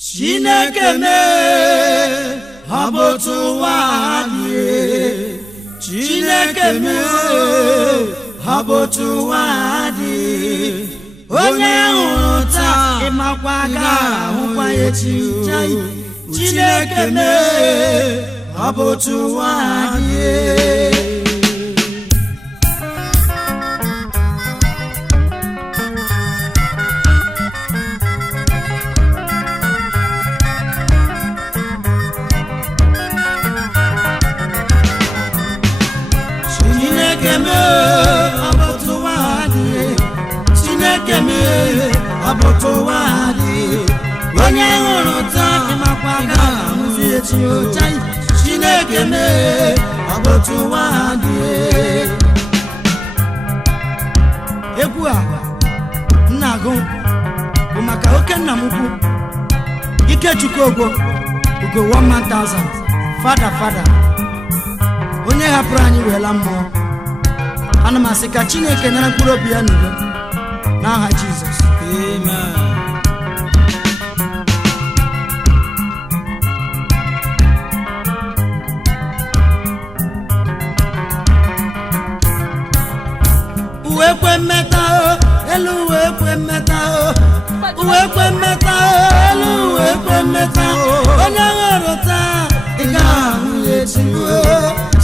Chineke me habotu wadi Chineke me habotu wadi onye hụrụ taa ịmakwa ga-ahụkwa echi Chineke me habotu wadi Aboto wadi onye hụrụ taa ịmakwa ga-ahụzi echi Chineke me aboto wadi egwu a nna agụ bụ maka oke nna m ukwu Ikechukwu Ogbo ugo 1,000 fada onye hapụrụ anyị weela mmụọ ana m asị ka Chineke nara mkpụrụ obi ya n'udo n'aha Jizọs. Amen. Uwekwe mmeta elu uwekwe mmeta uwekwe mmeta elu uwekwe mmeta onye hụrụ taa ị ga-ahụ echi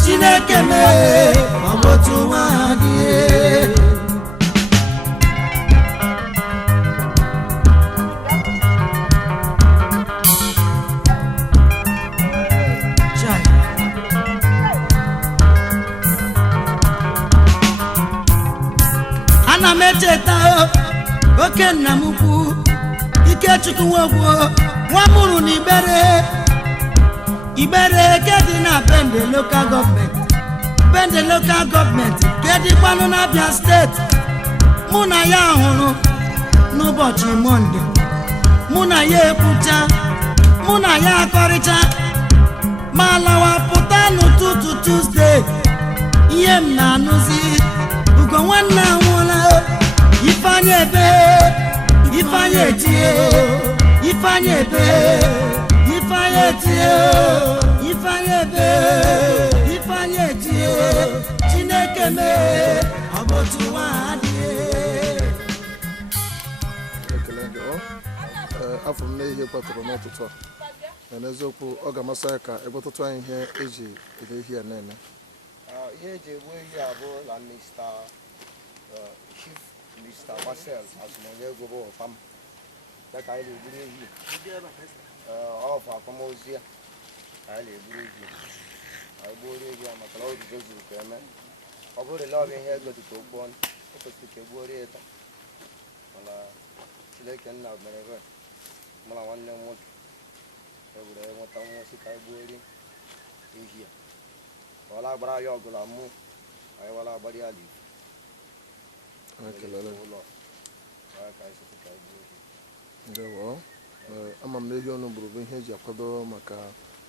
Chineke me abotu wadi Mecheta oke nna m ukwu Ikechukwu Ogbo nwa mụrụ n'Ibere ke dị na Bende local government ke dịkwanụ na Abia steeti mụ na ya hụrụ n'ụbọchị Mọnde mụ na ya ekwucha mụ na ya akọrịcha ma lawa pụta n'ụtụtụ Tuesday ihe m na-anụzi ugo nwanne anwụla Ifeanyi ebe Ifeanyi etie Ifeanyi ebe Ifeanyi etie Ifeanyi ebe Ifeanyi etie Chineke me abotu wadi afọ m n'ihe kpatụrụ n'ụtụtụ a n'eziokwu ọ ga-amasị anyị ka egbotụtụ anyị ihe eji ede ihe a na-eme ihe eji egbu ehi abụ la Chief Mr. Marcel Asomonyegwu bụ ọfam ka anyị na-egburu ehi ọfụ akwamozu ya ka anyị na-egburu ehi anyị gbuoro ehi a maka na ozuzo zuru ka eme ọ bụrụ ile ọbịa ihe ego dịka okwu ọnụ o kwesịrị ka egbuoro ya taa mana Chineke nna mere ebe mụ na nwanne m nwoke ewere nweta nwosi ka anyị gbuoro ehi a ka ọ la-agbara ya ọgụla mụ anyị wala agbara ya ala ndewo ama m na ehi ọnụ gburu bụ ihe eji akwado maka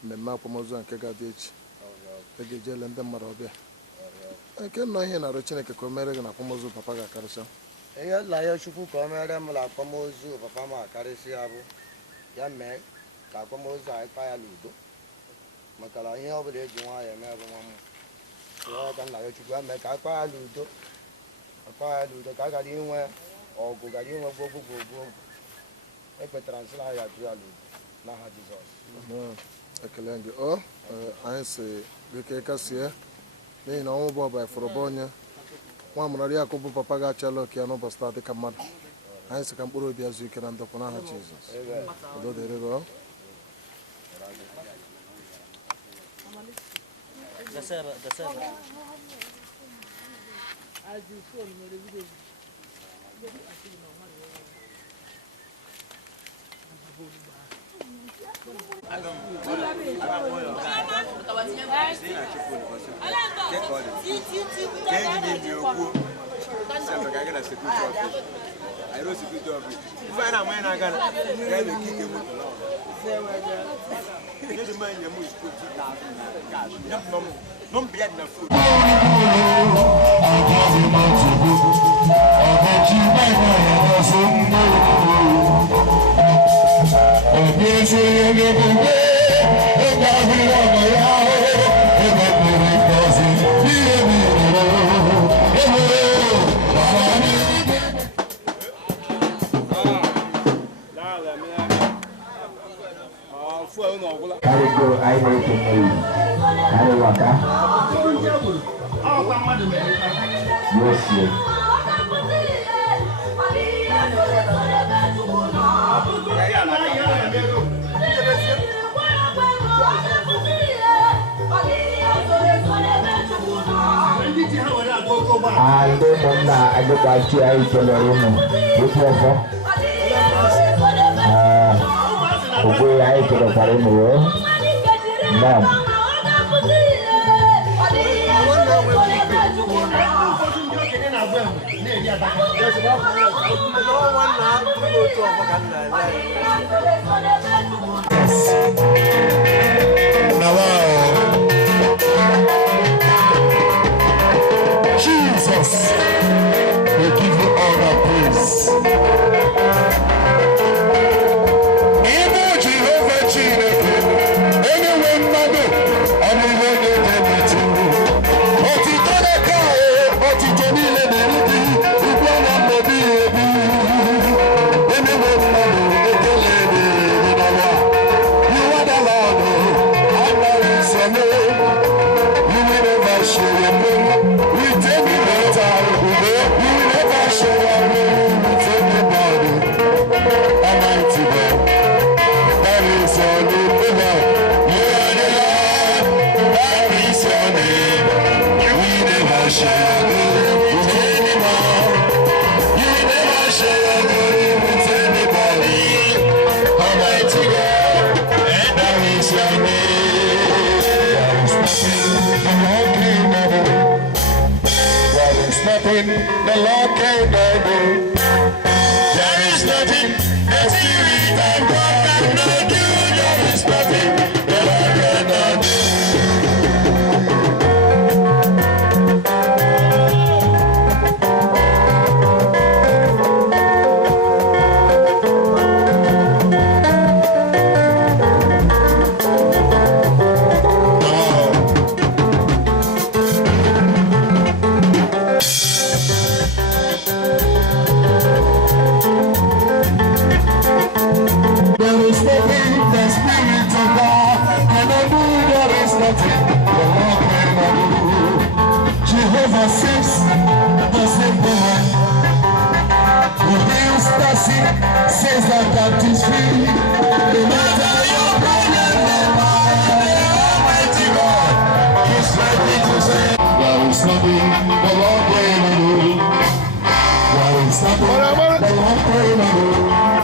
mmemme akwamozu nke ga-adị echi e ga-eji ele ndị mmadụ ọbịa nke nọ ihe na-arụ Chineke ka o mere gị na akwamozu papa ga-akarịcha ihe nna ya Chukwu ka o mere m na akwamozu papa m akarịsịa bụ ya mee ka akwamozu anyị kpa ya n'udo maka na ihe ọ bụla eji nwaanyị eme bụ nwa m ka nna ya Chukwu ya mee ka akpa ya n'udo ka a gara inwe ọgụ gara inwe gbogbo ekpetara nsị na ya atụ ya n'udo n'aha Jizọs. Ekele gị anyị si gị ka kasie n'ihi na ọnwụ bụ ọba ifuru bụ onye nwa mụrarị akụ bụ papa ga-achala oke ya n'ụbọchị taa dịka mmadụ anyị si ka mkpụrụ obi ya zuo ike na ndokwa n'aha Jizọs. Udo dịrị gị Thank you. Jesus, we give you all the praise. nothing the Lord cannot do. There is nothing the Spirit of God cannot do. There is nothing the Lord cannot do. Says that God is free. No matter your problem, Almighty God is ready to say, there is nothing the Lord cannot do. There is nothing the Lord cannot do. There is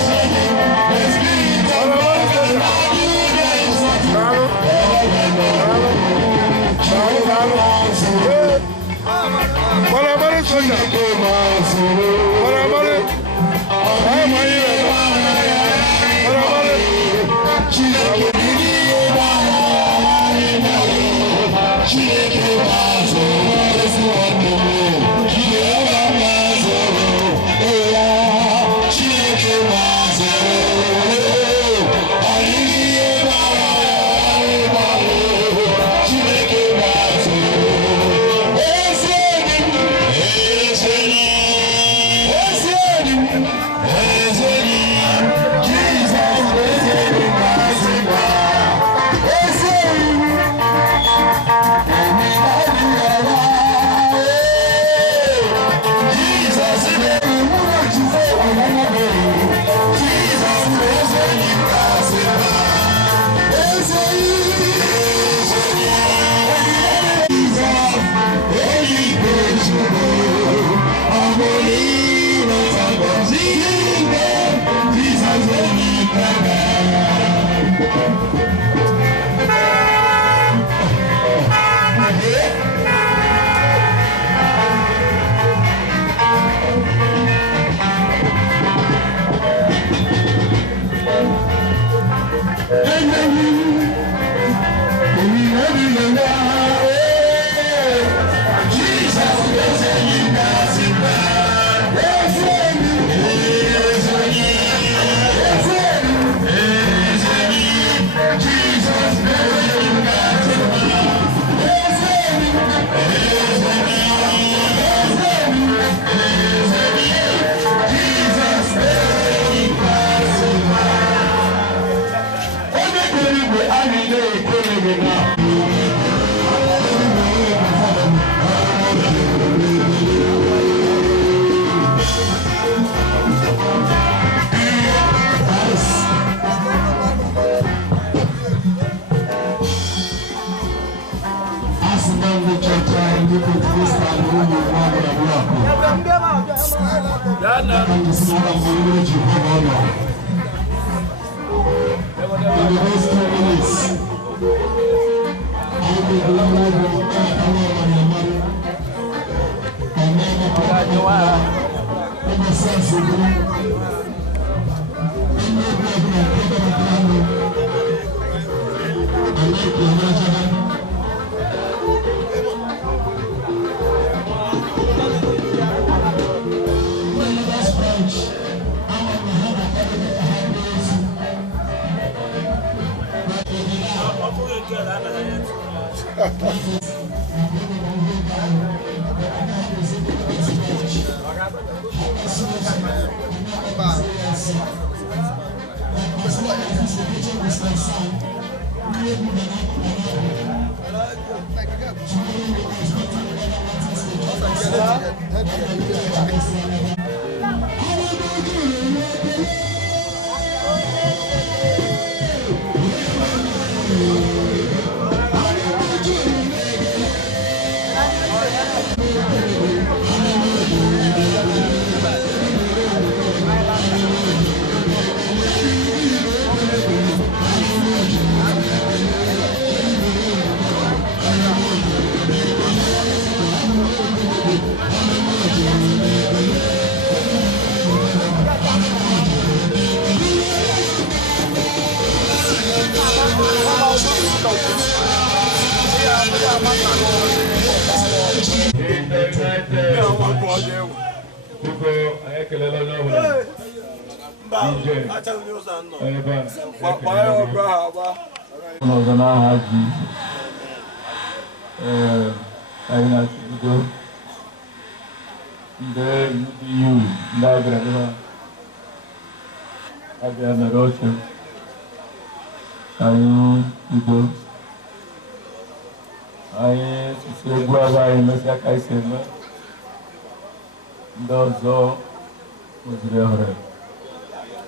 nothing the Spirit of God cannot do. There is nothing the Lord cannot do.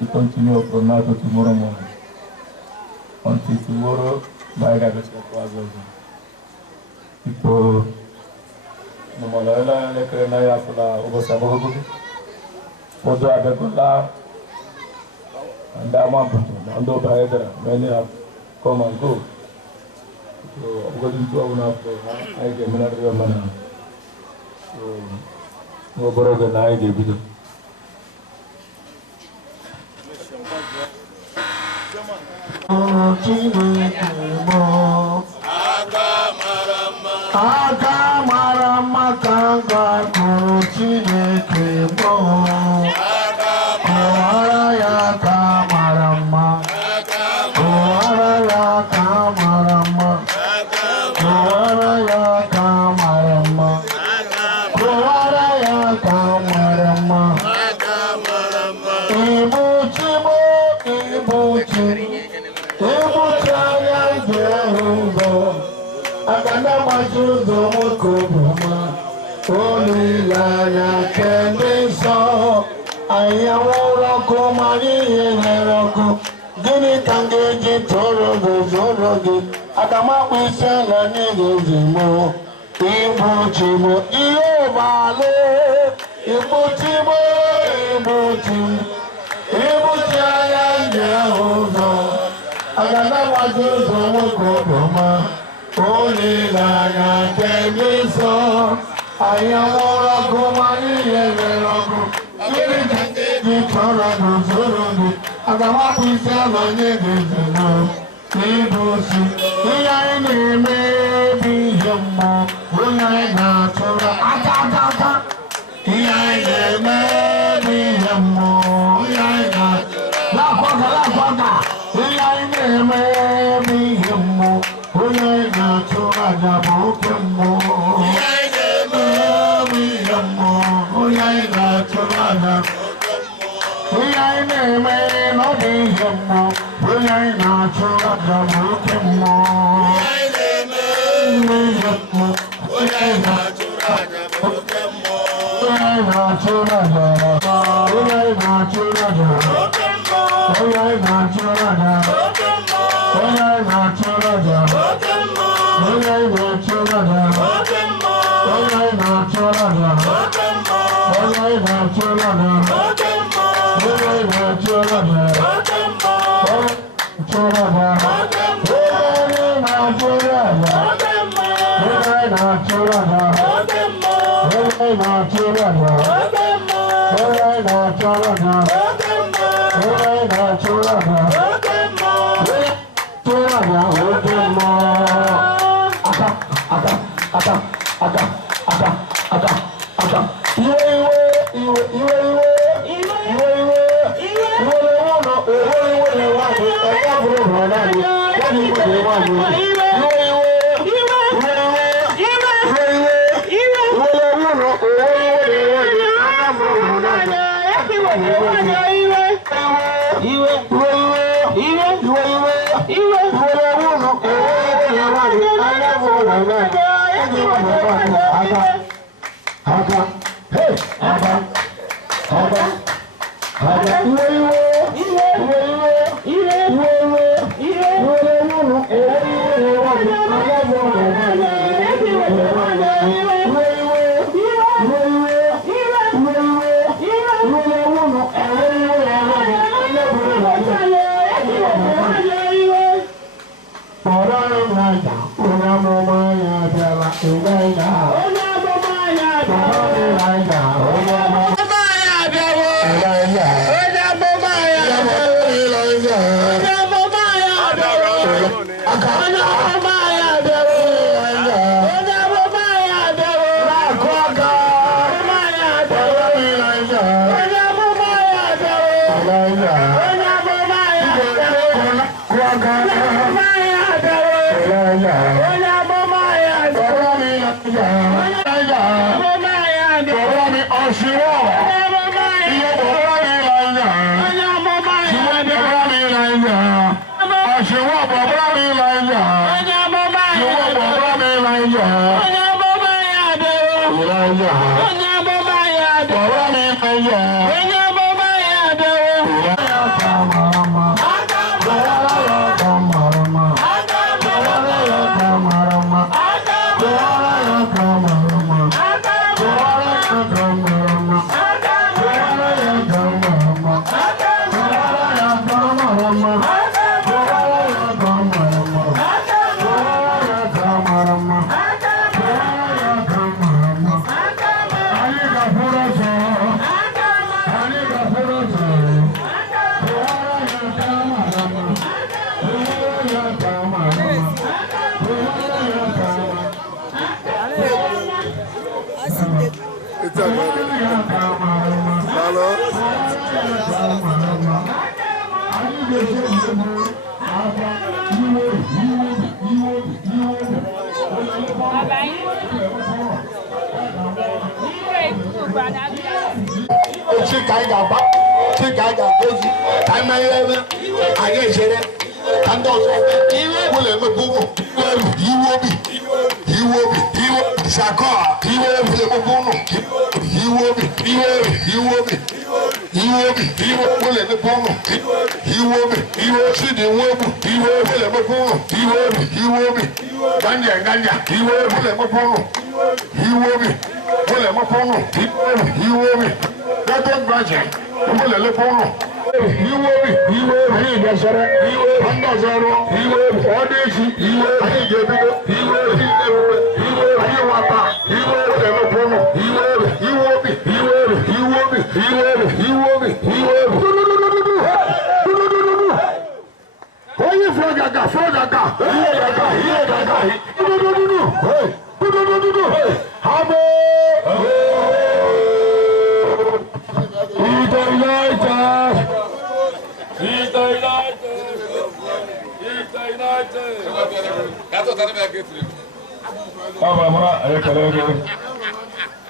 To continue from now to tomorrow morning. Until tomorrow, by the grace of God. People, no more than a clear for the Obasabogu. For the Abegola and Damaputo, and over many have come and go. So, I'm going to go after I get another man. So, no better than I did.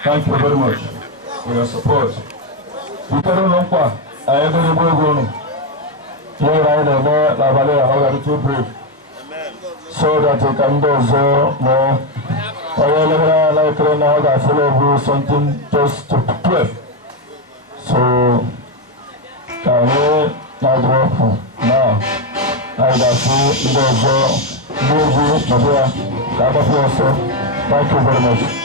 Thank you very much for your support. So that you can do more. I follow something just to 12. So can we not work now? I got thank you very much.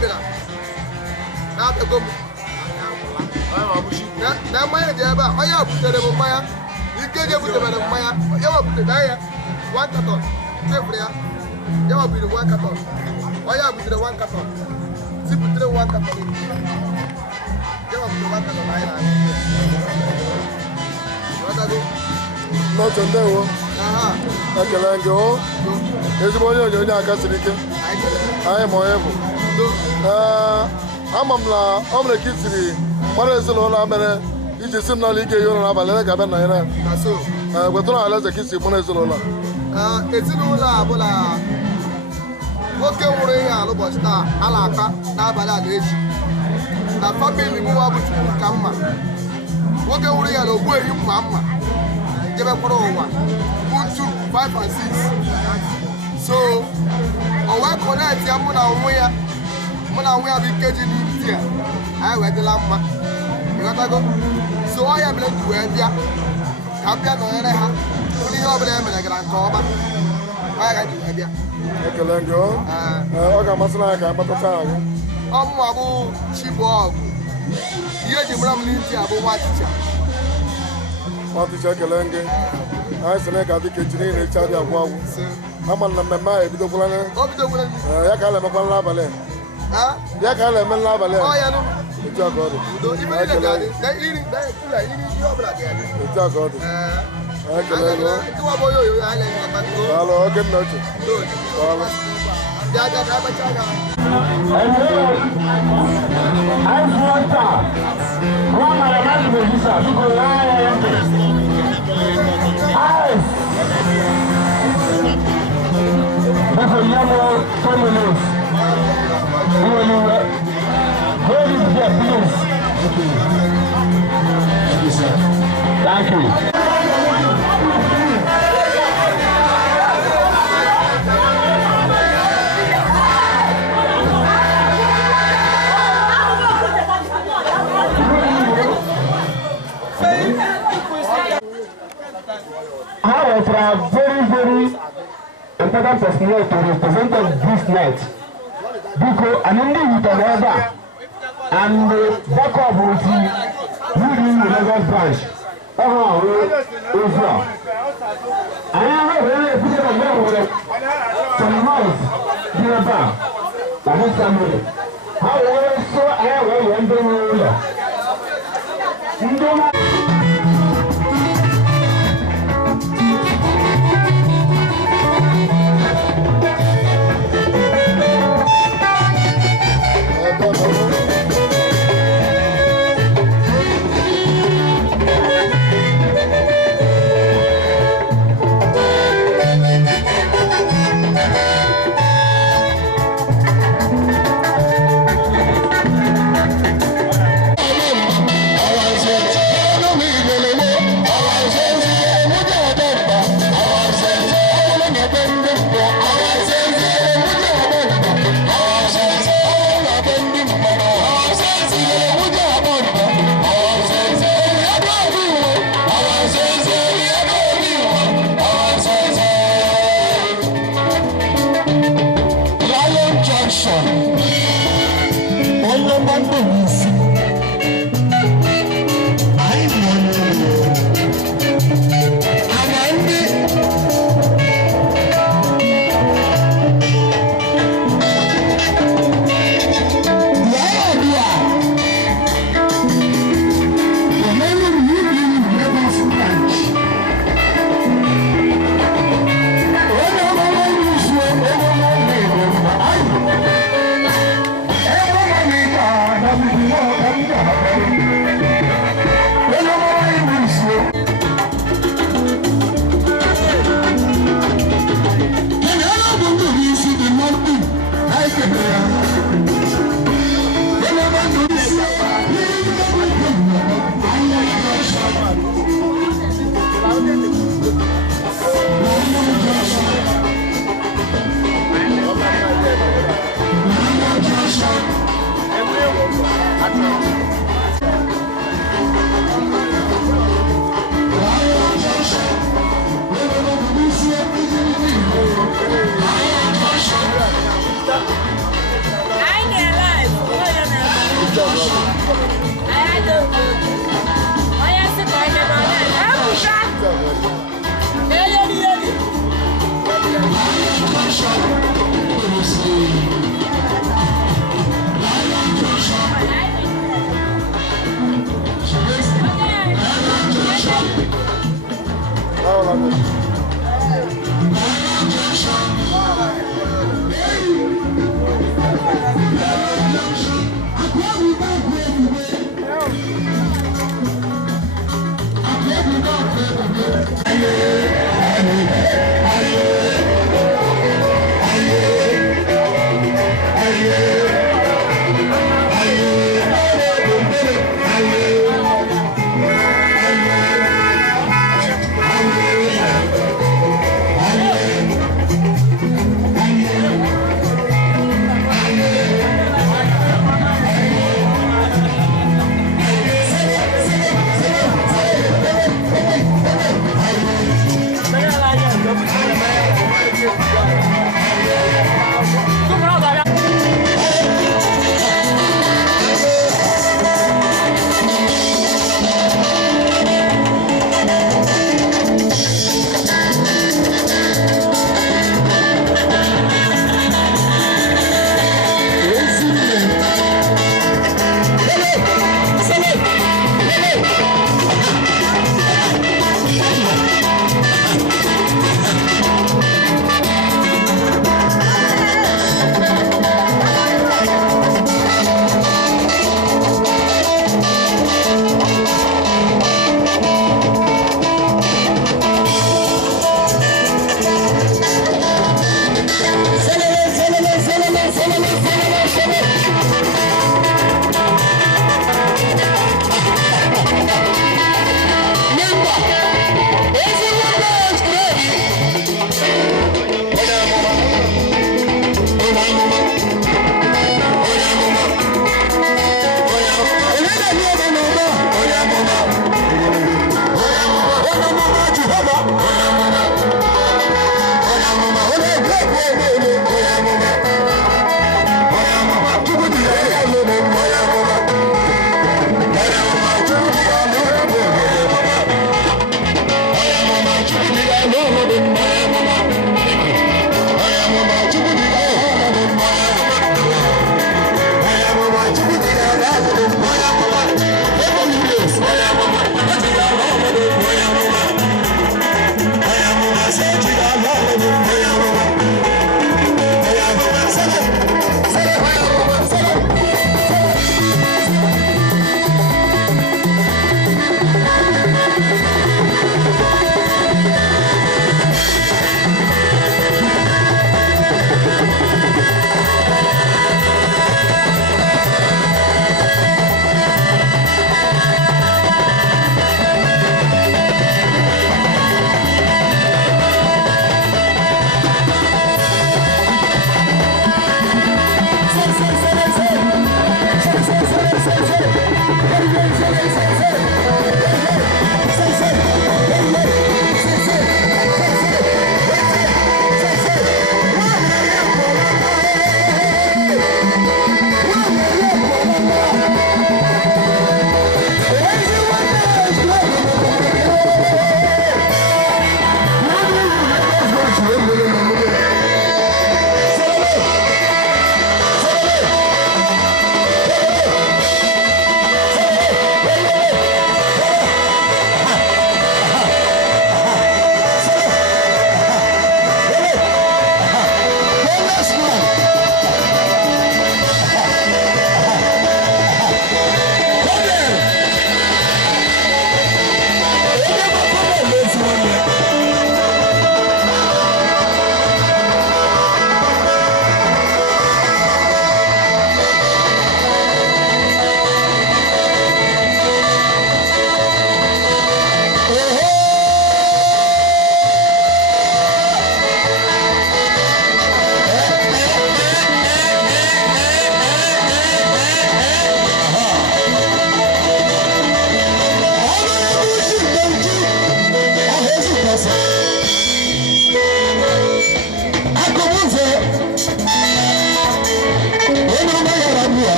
bịara na-abịago m na mmanya dị ebe a onye butere m mmanya ike je butere mmanya ya wabutere ya 1 carton tebụl ya ya wabiri 1 carton onye butere 1 carton ziputere 1 carton ya wabutere 1 carton anyị na-anyị n'otu ndewo ekele gị ezigbo onye onyonyo aka siri ike anyị ma onye bụ ama m na ọ mere ka i siri mara ezinụlọ mere iji si n'ụlọ ike ihe ụlọ n'abalị ele ga-abịa na nyere gwetụrụ ala eze ka isi mụrụ ezinụlọ ezinụlọ a bụla nwoke nwụrụ ihe ala ụbọchị taa a na-aka n'abalị a na-eji na famili m nwa bụ Chukwu ka mma nwoke nwụrụ ihe ala ogbu ehi mma mma jebekwara ụwa bụ 2 5 and 6 so o wee kọnekt ya mụ na onwe ya bụ ikeji n'iti a anyị wee dịla mma ịghọtago so ọ ya mere ji wee bịa ka m bịa nọnyere ha ihe ọbụla e mere gara nke ọma ọ ya ga ji wee bịa ekele gị ọ ga-amasị anyị ka akpatata anyị ọmụma bụ Chibọgụ ihe eji mara m n'iti a bụ nwa ticha ekele gị anyị sị na ka dị ka echi niile echi adị agwụ agwụ ama na mmemme ahụ ebidokwala ya ka a na-emekwala n'abalị ya ka a na-eme n'abalị etu a ka ọ dị etu a ka ọ dị ekele gị daalụ oge nna ochie daalụ Thank you. However, a very important personnel to represent this night. Because an Indian with another and backup with the Lagos branch. Israel. I have very important some house nearby. That is somebody. However, so I have a ruler.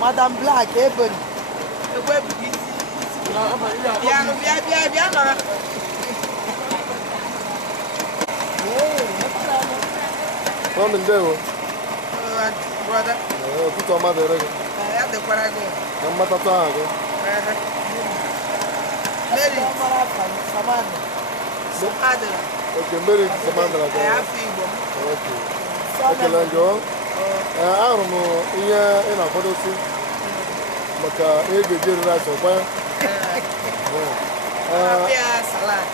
Madam Black, Ebony. Come in there. Brother. Put on my mother. I have the Parago. I'm not a tag. Mary, Samantha. So, Adela. Okay, Mary, Samantha. I have fever. Okay. Okay, let's go. I don't know. Yeah, in a photo scene. But I get the rice of fire. Salad.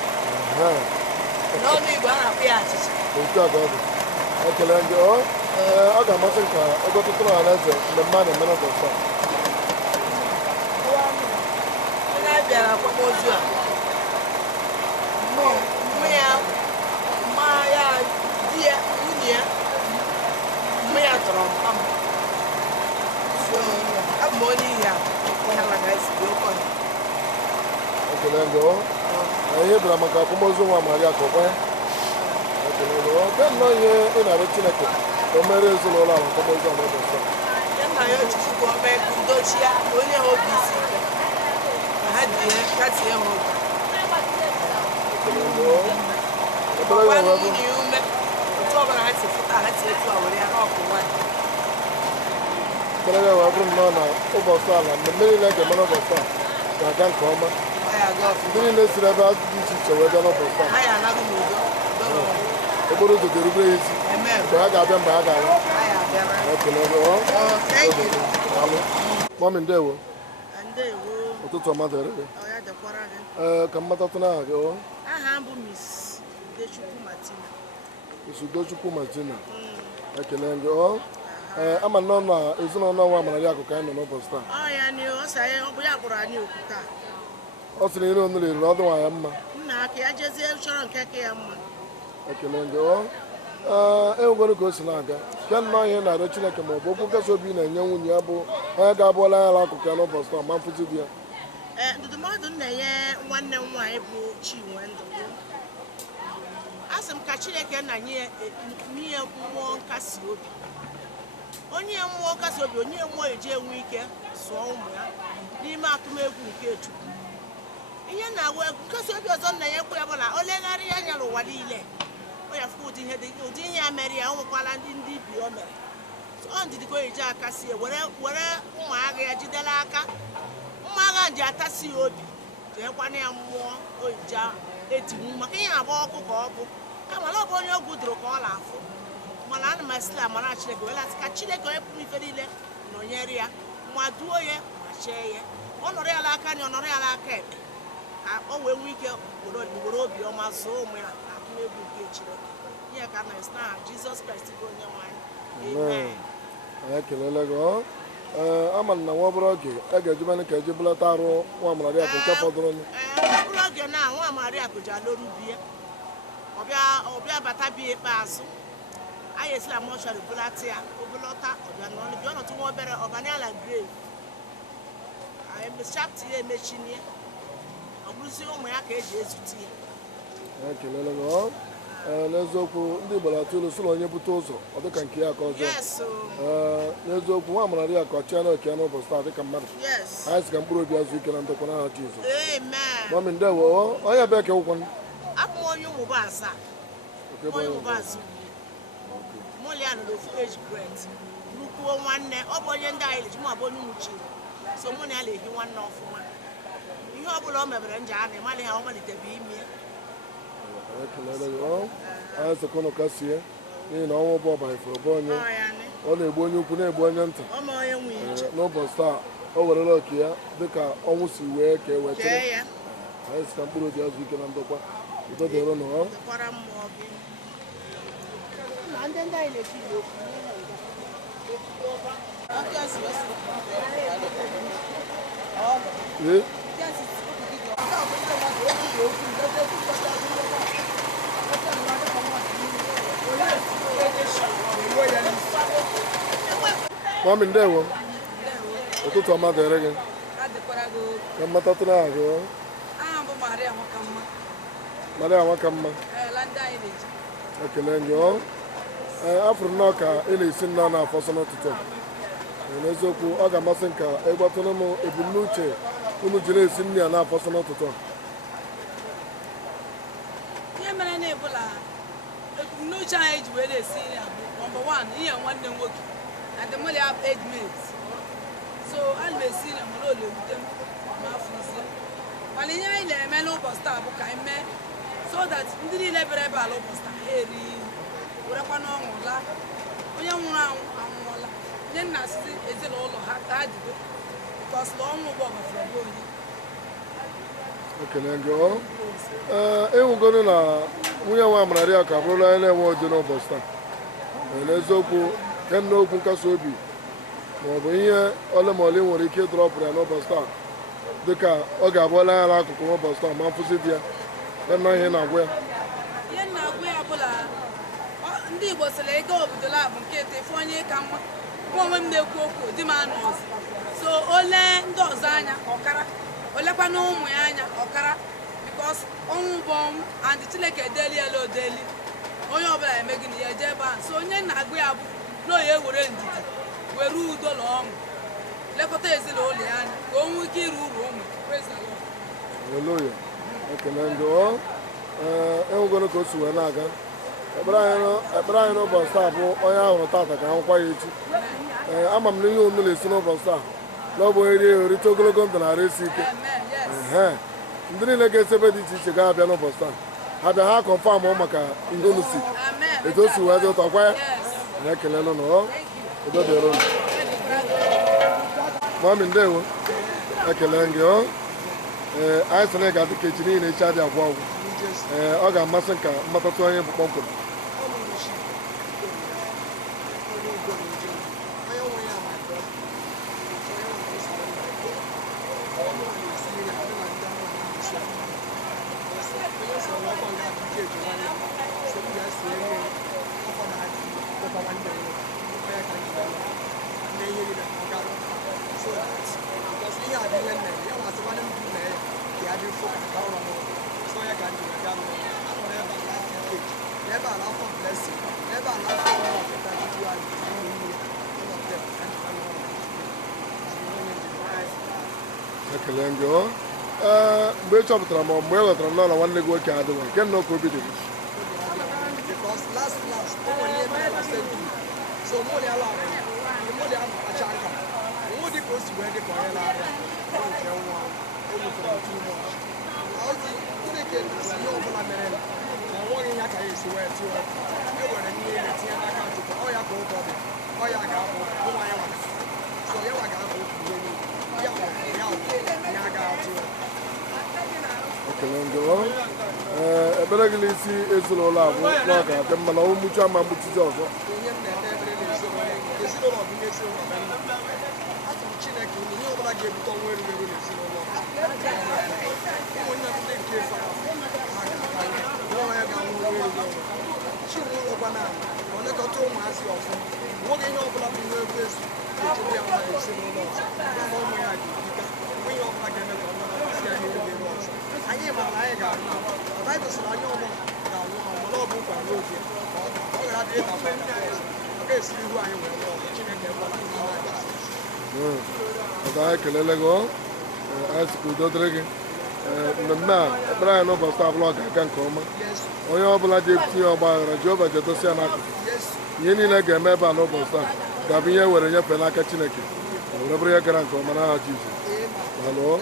No need to have a Okay, let's go. I got my thing. I got to throw an answer. The man and men of the sun. Okay, let's go. I hear Brahma Kapumozo, Maria Copa. Okay, let's go. Then, no, you're in a rich neck. The marriage is all out. Come on, I urge you to go back to Dochia, only hope you see. I had the cat's here. One you met October, I had to our one. But I have known over Sala, the many like a man of a star. I can't come. I got didn't listen about this is a weather of a star. I am not going to go to the race. I got them back. Thank you. Mom and Dewo. And they will to mother. the Koran. Come out go. I humble Miss Martina. You should go to Martina. I can go. I'm a nonna, it's not no one I kind of no star. I knew, I knew. Also, you don't know the other one. I just have Sharon Kaki. I can go. I'm going to go to Naga. Can my hand at the like a mobile because of being a young Yabo. I got Bola like a canoe for some month to be. The modern day, one and wife, she went. As I'm catching again, I near me one Cassio. Only a more Cassio, near more jail weekend, so Lima to make you. Now, because of your son, I am only ụwa niile o ya fụ ụdị ihe ya mere ya o nwekwala ndị ibi o mere ọ ndidi ka o ji akasi were ụmụagha ya jidela aka ụmụagha ji atasi ya obi jeekwana ya mmụọ oji etinwu maka ihe abụọ ọkụ ka ọ bụ kama na ọ bụ onye ogwu dụrụ ka ọ na-afụ mana ana m esila amara Chineke welasị ka Chineke onye pụrụ ife niile nọnyere ya ma duo ya ma chee ya ọ nọrọ ya n'aka anya ọ nọrọ ya n'aka ekpe ka o wee nwee ike were obiọma zụọ ụmụ ya na akụmegwu nke Chineke ihe ka na esi n'aha Jizọs Kraịst bụ onye nwanyị amen. Anyị ekelela gị ama na nwa obere oge a ga-ejibana ka eji belata arụ nwa Amarariakụ nke fọdụrụ obere oge na nwa Amarariakụ ji alụrụ bie ọbịa bata bie ikpeazụ anyị esila mọshụarị bulata ya obelọta ọbịa n'ọnụ bịa ọnọtụ nwa obere Akuamiala grave chapta ya emechinie ọ bụrụzi ụmụ ya ka eji ezute ya. Ekelela gị n'eziokwu ndị Igbo na-atụ ilu sụlọ onye bute ụzọ ọ dịka nke ya ka ọzọ n'eziokwu nwa Amarariakụ ọchịa na oke n'ụbọchị taa dịka mmadụ anyị sị ka mkpụrụ obi azụ ike na ndokwa n'aha Jizọs. Mami ndewo onye bụ eke ụkwụ abụ m onye ụmụba asaa onye ụmụba azụ mụlia nọ n'ofu eji bred rukwuo nwanne ọ bụ onye ndị anyị leji mụ abụ onye ụmụchi so mụ na ya na-ehi nwanne ọfụma ihe ọ bụla o mebere nje a na-ịmalị ha ọ malitebe ime anyị sịkwa ụnụ kasie n'ihi na ọnwụ bụ ọbara ifuru bụ onye ọ na-egbu onye ukwu na-egbu onye nta n'ụbọchị taa o werela oke ya dịka ọnwụ si wee ka e wetara anyị sị ka mkpụrụ obi azụ ike na ndokwa udo dịrị nụ Mami ndewo ụtụtụ ọma dịrị gị ka mmatatụrụ ahụ Maria nwaka mma ekele gị afụrụ nnọọ ka ị na-esi nna na-afọsọ n'ụtụtụ n'eziokwu ọ ga-amasị m ka ịgbatụrụ m ebumnuche unu ji na-esi nri ya na-afọsọ n'ụtụtụ ihe mere na ebula ebumnuche anyị ji wee na-esi nri a bụ nọmba 1 ihe nwanne nwoke and the money have 8 minutes so ana m esi nri mụrụ ole ewute m ma afọ ise mana ihe anyị na-eme n'ụbọchị taa bụ ka anyị mee so that ndị niile bịara ebe ala ụbọchị taa ha eri werekwa n'ọṅụ laa onye nwụrụ anwụ anwụọla nye nna asịzi ezinụlọ ha ka ha jibe bikọs na ọnwụ ụgbọ ọbafere bụ onye ekele gị ịhụgoro na nwunye nwa Amarariakụ abụrụla onye na-enwe ojo n'ụbọchị taa n'eziokwu ke nna okwu nkasi obi maọbụ ihe ole ma ole nwere ike ịdọrọpụrụ ya n'ụbọchị taa dịka ọ ga-abụọla ya n'akụkụ n'ụbọchị taa ma mfụsị di ya nna ihe na-agwa ya ihe na-agwa ya bụla ndị Igbo sịrị ego obodo labụ nke eto efe onye ka mma mụ onwe m na-ekwu okwu di m anụ ọzọ so ole ndị ọzọ anya ọkara olekwa na ụmụ ya anya ọkara bikos ọnwụ bụ ọnwụ and Chineke edeli ya odeli onye ọbụla eme gịnị ya eje ebe ahụ so onye na-agụ ya bụ na oyi ewere ndidi were udo na ọṅụ lekọta ezinụlọ ya anya ka o nwee ike iru uru ụmụ haleluya ekele ndị enwegoro ka o si wee na-aga ekpere anyị n'ụbọchị taa bụ onye ahụrụ tata ka ahụkwa ya echi ama m na ihe unu na-esi n'ụbọchị taa na ọ bụ eri erite ogologo ndụ na arụ isi ike ndị niile ga-esi ebe dị iche iche ga-abịa n'ụbọchị taa ha bịa ha kọnfam maka ihe unu si etu o si wee dị ụtọ kwa ya na ekele nụ udo dịrị unu mami ndewo ekele gị anyị sị na ị ga-adị ka echi niile echi adị agwụ ọgwụ ọ ga-amasị m ka mmatatụ onye bụ kpọmkwem ekele gị mgbe ị chọpụtara ma mgbe ị ghọtara na nwanne gị nwoke adịghị nke nna oke obi dị gị last over here na send you so mo le ala mo le am achanga mo di ko si we de ko la ara o je won o mo ko too much o di ni ke si yo mo la mere na wo yin ya ka yi si we ti o e wo na ni le ti na ka to o ya ko ko be o ya ga ko ko wa ya wa so ya wa ga ko ku ni ya ya ga to ekele ndị ọrụ ebere gị n'isi ezinụlọ abụ n'ọga adị mma na ọmụmụchi ama mgbuchizi ọzọ ihe m na-ete ebere n'ezinụlọ ezinụlọ bụ ihe ezinụlọ na nna atụ m Chineke ihe ọbụla ga-ebute ọnwa erughị eru n'ezinụlọ ụmụnne m ndị nke fara ha ga-akpali nwa ya ga-anwụ nwa erughị ọnwa chinụlọkwa na olekọta ụmụazị ọfụma nwoge ihe ọbụla bụ ihe egwu ezu echebe ya na ezinụlọ ọzọ ma ụmụ ya ga-ebita mgbe ihe ọbụla ga-eme ka ọ nọkọtasị ya n'ihu elu ọzọ anyị ma na anyị ga-anwụ baịbụl sịrị anyị ọbụla ga-anwụ anwụ mana ọ bụ nkwa n'oge ọ gara dị ịdakwa ya ọzọ ọ ga-esiri ihu anyị wee lụọ ọzọ Chineke gwara ihe ọzọ anyị kelele gị anyị sịkwa udo dịrị gị mmemme a ekpere anyị n'ụbọchị taa ọbụla ọ ga-aga nke ọma onye ọbụla ji etinye ọgba aghara Jehova ga-edosi ya n'akụkụ ihe niile ga-eme ebe a n'ụbọchị taa ga-abụ ihe were nyefee n'aka Chineke were bụrụ ihe gara nke ọma n'aha Jizọs alụọ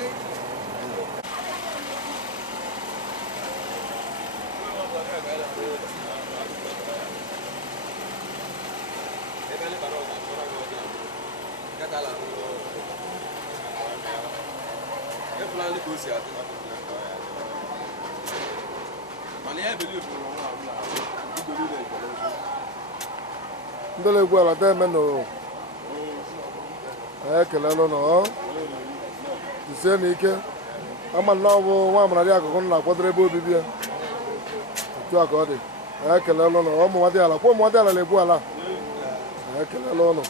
ndị na-egwu ala deme na anyị ekelelụ na jisie n'ike ama na ọ bụ nwa amara dị akụkụ na-akwadoro ebe obibi ya otu a ka ọ dị anyị ekelelụ na ụmụnwadị ala kwa ụmụnwadị ala na-egwu ala anyị ekelelụ ụnụ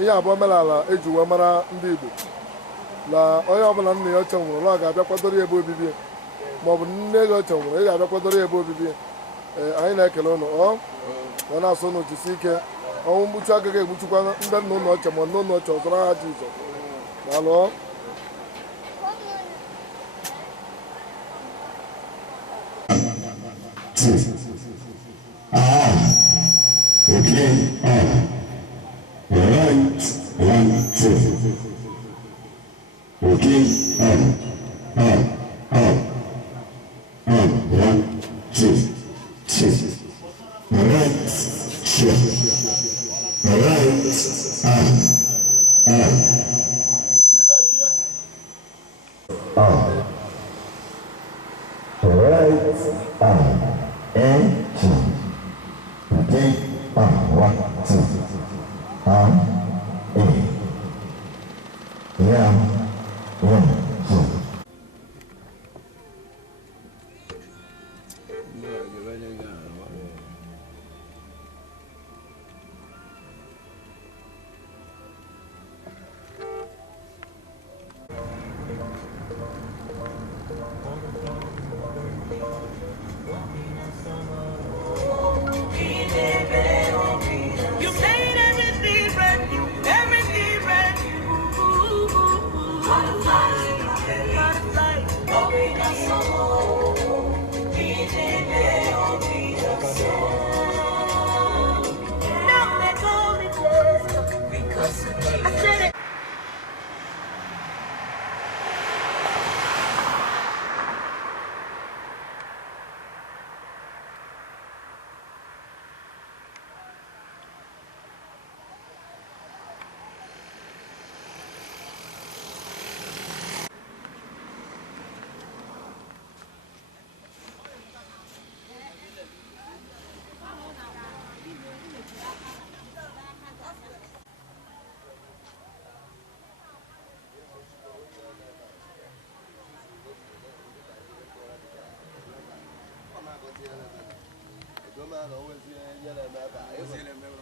ihe abụọ omenala eji wee mara ndị Igbo na onye ọbụla nna ya oche nwụrụ ọ ga-abịa kwadoro ya ebe obibi ya maọbụ nne gị oche nwụrụ ị ga-abịa kwadoro ya ebe obibi ya anyị na-ekele ụnụ ọ na-asụ ụnụ jisi ike ọnwụ mgbuchi agaghị egbuchikwa ndị nna ụnụ oche ma nne ụnụ oche ọzọ n'aha Jizọs daalụ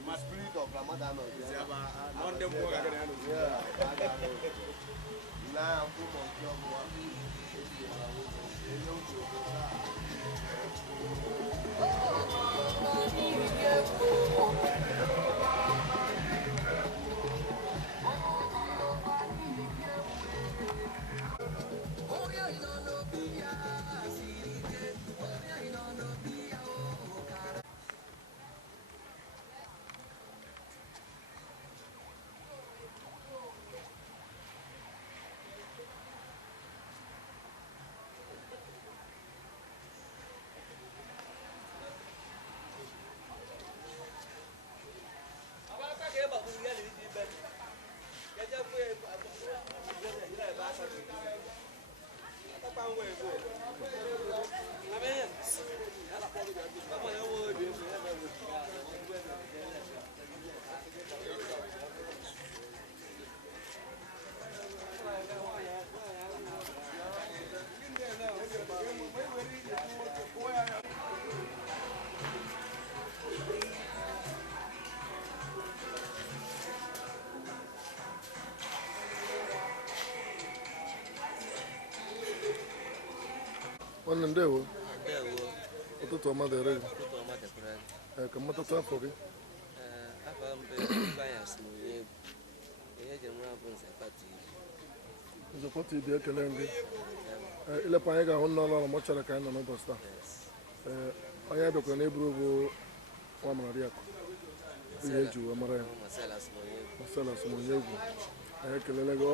My spirit of Ramadan. Nwanne ndewo. Ụtụtụ ọma dịrị gị. Ka mmatụta afọ gị. Afọ mbe anyị Asomonyegwu. Ihe eji mara bụ Nzọpụta ibi ekele gị. Ilepụ anyị ga-ahụ n'ụlọ ọrụ mọchara ka anyị nọ n'ụbọchị taa. Onye abịakwara n'eburu bụ nwa Mariakụ. Ihe eji wee mara ya. Marcel Asomonyegwu. Anyị ekelele gị.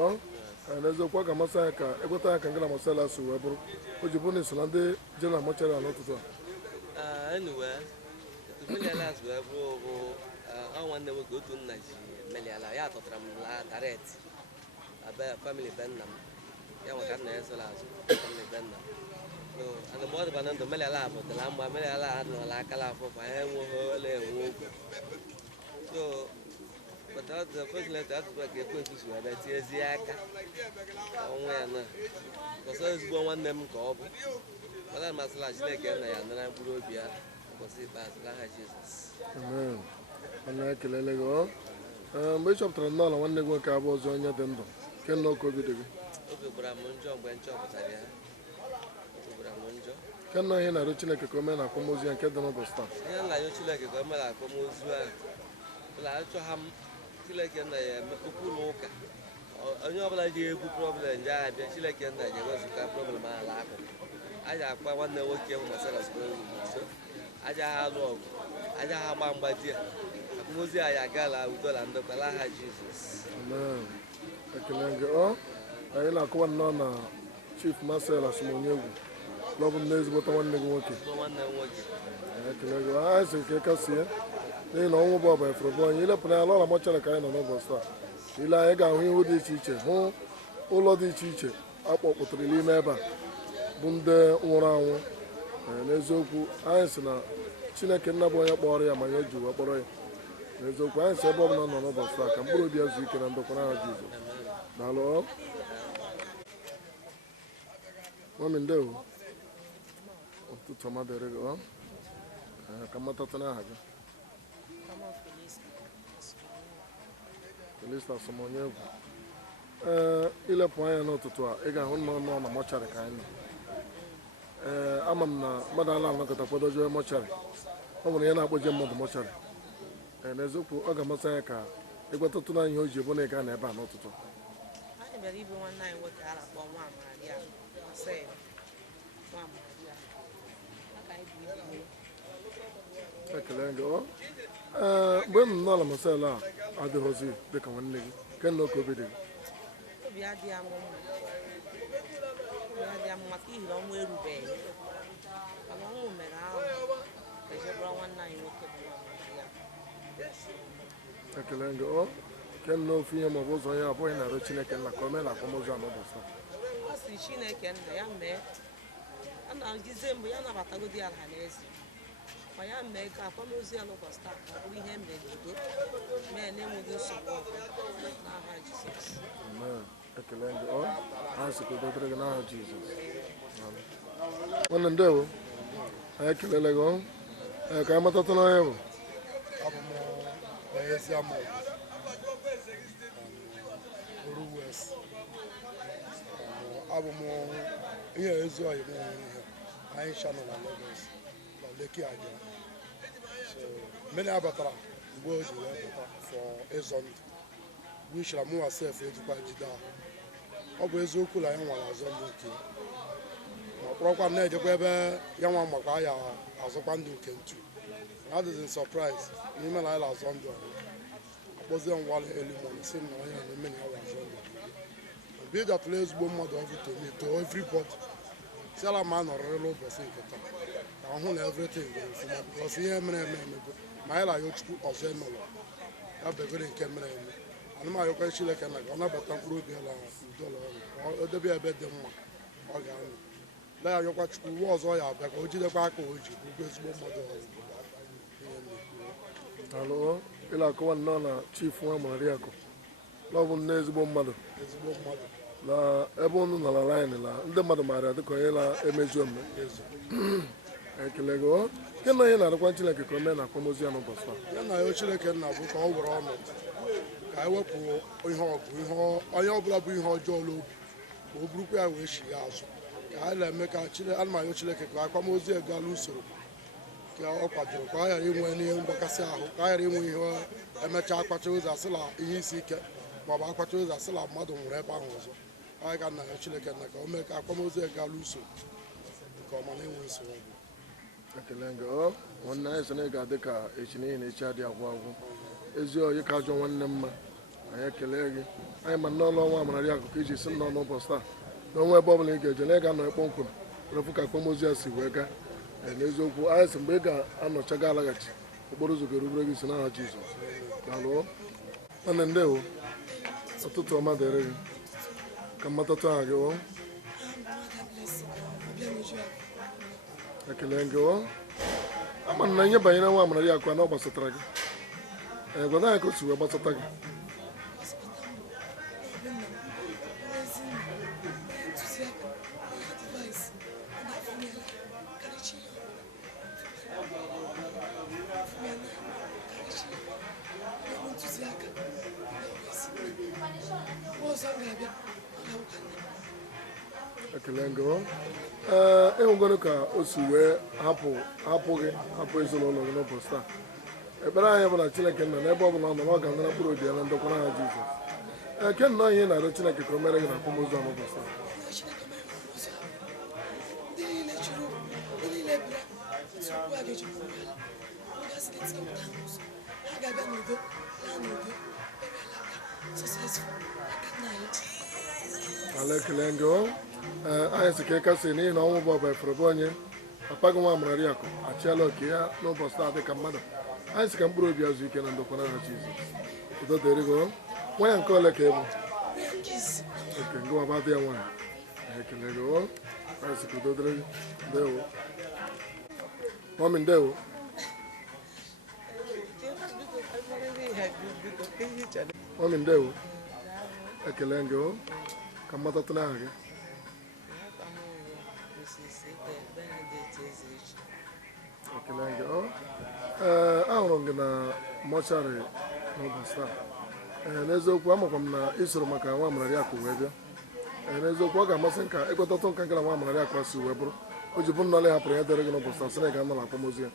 N'eziokwu ga amasị anyị ka ekweta anyị ka ngị na Marcel Asu wee bụrụ. O ji bụ na iso na ndị jena mọchara n'ụtụtụ a. Anyway, Meliala wee bụ nwanne nwoke otu nna ji Meliala ya tọtara m la direct family be nna m ya nweka nna ya sola azụ family be nna m ana m ọdịba na ndụ Meliala pụtara mgbe Meliala nọla akala afọfọ ya enweghị ole enwe okwu so fortunately atụtụ ka ekwensu si wee bịa tiezie aka ọnwa ya na ọsọ ezigbo nwanne m ka ọ bụ ọla masịla Chineke nna ya nara mkpụrụ obi ya ụbọchị ikpeazụ n'aha Jizọs. Amen. Ana ekelele gị. Mgbe ị chọpụtara nnọọ na nwanne gị nwoke abụ ọzọ onye dị ndụ nke nna oke obi dị gị? Obi gwara m njọ mgbe m chọpụtara ya. Obi gwara m njọ. Nke nna ihe na-arịọ Chineke ka o mee na akwamozu ya nke dị n'ụbọchị taa. Ihe nna-arịọ Chineke ka o mee na akwamozu ahụ bụla achọ ha m Chineke nna ya eme okpuru ụka onye ọbụla ji egwu problem nje abịa Chineke nna ya ewezụga problem ala akụkụ aja akpa nwanne nwoke bụ Marcel Asomonyegwu nso aja ha alụ ọgụ aja ha gba mgba di ya akwamozu anyị agala udo na ndokwa n'aha Jizọs. Amen. Ekele gị. Anyị na-akọwa nnọọ na Chief Marcel Asomonyegwu n'ọbụ n'ezigbota nwanne gị nwoke. Ekele gị. Anyị sị ka kasie n'ihi na ọnwụ bụ ọbara efere bụ onye ilepụrụ ya ala mọchara ka anyị nọ n'ụbọchị taa. Ile anyị ga-ahụ ihu dị iche iche hụ ụlọ dị iche iche akpọkpụtara n'ime ebe a bụ ndị nwụrụ anwụ. N'eziokwu anyị sị na Chineke nna bụ onye kpọrọ ya ma ya ji wee kpọrọ ya. N'eziokwu anyị sị ebe ọ bụla nọ n'ụbọchị taa ka mkpụrụ obi ya zuo ike na ndokwa n'aha Jizọs. Daalụ. Mami ndewo. Ụtụtụ ọma dịrị gị. Ka mmatata n'aha gị. Felista Asomonyegwu. Ilepụ anya n'ụtụtụ a ị ga-ahụ nọ na mọchari ka anyị nọ. Ama m na mmadụ ala anọkọta kwadojo mọchari. Ọ nwere ihe na-akpọje mmadụ mọchari. N'eziokwu ọ ga-amasị anyị ka ịgwatatụ na ihe o ji ebe na ịga na ebe a n'ụtụtụ. Anyị bịara ibe nwanne anyị nwoke a na-akpọ nwa Mariakụ. Ekele gị. Mgbe m nọ na Marcel a adịghịzi dịka nwanne gị nke nna oke obi dị gị? Obi adịghị m mma. Obi adịghị m maka ihi na ọnwụ erubeghị. Mana ọnwụ mere ahụ ejegbara nwanne anyị nwoke bụ nwa Mariakụ. Ekele gị. Nke nna ofu ihe maọbụ ụzọ ya abụghị na-arịọ Chineke nna ka o mee na akwamozu a n'ụbọchị taa. Ọ sị Chineke nna ya mee a na-agize mbụ ya nabatagodi ala n'ezi ma ya mee ka akwamozu ya n'ụbọchị taa ka ọ bụrụ ihe mmebido mee na-enweghị nsogbu ọbụla n'aha Jizọs. Ekele gị. Anyị sị ka udo dịrị gị n'aha Jizọs. Nwanne ndewo. Anyị ekelele gị. Ka anyị matata n'onye bụ. Abụ m onye ezi ama Oru West. Abụ m ihe ezu ọyị m nwere ihe anyị chanụ na Lagos na Lekki Aja. So mmiri abatara mgbe o ji wee pụta fọ ịzọ ndụ wichara mụ wasef ejikwa jide ahụ. Ọ bụ eziokwu na ya nwere azọ ndụ nke ma kpọrọkwa na-ejekwa ebe ya nwa makwa ya azụkwa ndụ nke ntu. Adịghị surprise n'ime na anyị na-azọ ndụ akpọzie ngwala elimon si na onye na-eme na ya azọ ndụ. Mgbe ị datụrụ ezigbo mmadụ ọgụ to everybody si ala ma nọrịrịla ụbọchị nke taa ka ọhụ na everything gara ofụma bikọs ihe mere eme emego ma anyị na-ayọ Chukwu ọzọ emela ya begoro nke mere eme. Ana m ayọkwa Chineke na ka ọ nabata mkpụrụ obi ya na udo ụlọ ọrụ ka o debe ebe dị mma ọ ga-anọ. Na ya ayọkwa Chukwu uwe ọzọ ya abịa ka o jidekwa aka o ji bụkwa ezigbo mmadụ ọrụ. Alụ ịla akọwa nnọọ na Chief nwa Mariakụ na ọ bụ nne ezigbo mmadụ na ebe unu nọ na line na ndị mmadụ maara dịka onye na-emezu omume. Ekele gị. Nke na onye na-arịkwa Chineke ka o mee na akwamozu ya n'ụbọchị taa. Ya na ya Chineke nna bụ ka ọ were ọnọdụ ka anyị wepụ ihe ọgụ onye ọbụla bụ ihe ọjọọ n'obi ka o burukwa ya wee chi ya azụ ka anyị na-eme ka anụmanụ Chineke ka akwamozu egala usoro ka ọ kwadoro ka ọ ghara inwe n'ihe mgbakasị ahụ ka ọ ghara inwe ihe emechaa akwacha ụzọ asịla ihe isi ike maọbụ akwacha ụzọ asịla mmadụ nwụrụ ebe ahụ ọzọ anyị ga nna ya Chineke na ka o mee ka akwamozu egala usoro nke ọma na enwe nsogbu ekele gị nwanne anyị sị na ị ga-adị ka echi n'ihi na echi adị agwụ agwụ ezi oyi ka ajọ nwanne mma anyị ekele gị anyị ma n'ọlụ ọnwa amararị akụkọ iji si nnọọ n'ụbọchị taa na onwe ebe ọbụla ị ga-eje na ị ga-anọ kpọmkwem refu ka akwamozu ya si wee gaa n'eziokwu anyị sị mgbe ị ga-anọcha ga alaghachi okporo ụzọ ga-erubere gị si n'aha Jizọs daalụ nwanne ndewo ụtụtụ ọma dịrị gị ka mmatatụ aha gị ekele gị ama na ihe banyere nwa amararị akụ na ọ gbasatara gị gwada anyị ka o si wee gbasata gị ekele gị enwegoro ka o si wee hapụ gị hapụ ezinụlọ gị n'ụbọchị taa ekpere anyị bụ na Chineke nna n'ebe ọ bụla ọ nọ na ọ ga-anara mkpụrụ obi ya na ndokwa n'aha Jizọs eke nnọọ ihe na-arịọ Chineke ka o mere gị na akwamozu a n'ụbọchị taa ala ekele gị anyị si ka ị kasị n'ihi na ọnwụ bụ ọba efere onye papa gị nwa amararị akụ achịala oke ya n'ụbọchị taa dị ka mmadụ anyị si ka mkpụrụ obi azụ ike na ndokwa n'aha Jizọs udo dịrị gị nwa ya nke ole ka ị bụ oke ngị waba dị ya nwaanyị ekele gị anyị si ka udo dịrị gị ndewo mọmị ndewo mọmị ndewo ekele gị ka mmatatụ n'aha gị ekele gị ahụrụ m gị na mọchari n'ụbọchị taa n'eziokwu amakwa m na ị soro maka nwa amararị akụ wee bịa n'eziokwu ọ ga-amasị m ka ịkwetatụ nka nke na nwa amararị akụ si wee bụrụ o ji bụ nnọọ hapụrụ ya dịrị gị n'ụbọchị taa sị na ị ga-anọ na akwamozu ya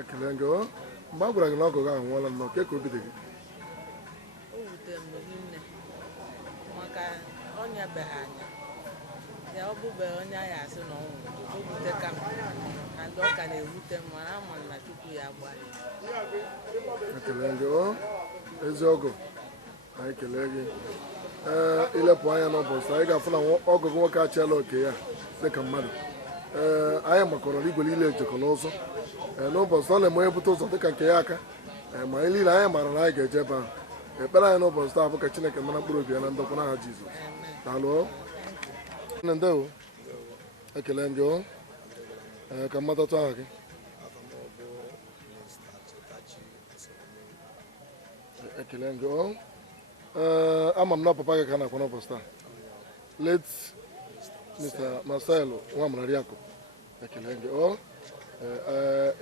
ekele gị mgbe a gwara gị na ọgụ gị ahụ nwụọla nnọọ ka obi dị gị o wutere m hinne maka onye beghị anya ya ọ bụbeghị onye anyị asị na ọ nwụrụ o wute ka m na ndị ọ ka na-ewute m mana ama na Chukwu ya gba ekele gị ezi ọgụ anyị kelee gị ilepụ anya n'ụbọchị anyị ga-afụ na ọgụ gị nwoke achịala oke ya dị ka mmadụ anyị makọrọ igwe niile ejikọ n'ụzọ n'ụbọchị ọ na-eme onye bute ụzọ dịka nke ya aka ma anyị niile anyị maara na anyị ga-eje ebe ahụ ekpere anyị n'ụbọchị taa bụ ka Chineke mara mkpụrụ obi ya na ndokwa n'aha Jizọs daalụ ndewo ekele gị ka mmatatụ aha gị ekele gị ama m na papa gị ka a na-akwa n'ụbọchị taa late Mr. Marcel nwa amararị akụ ekele gị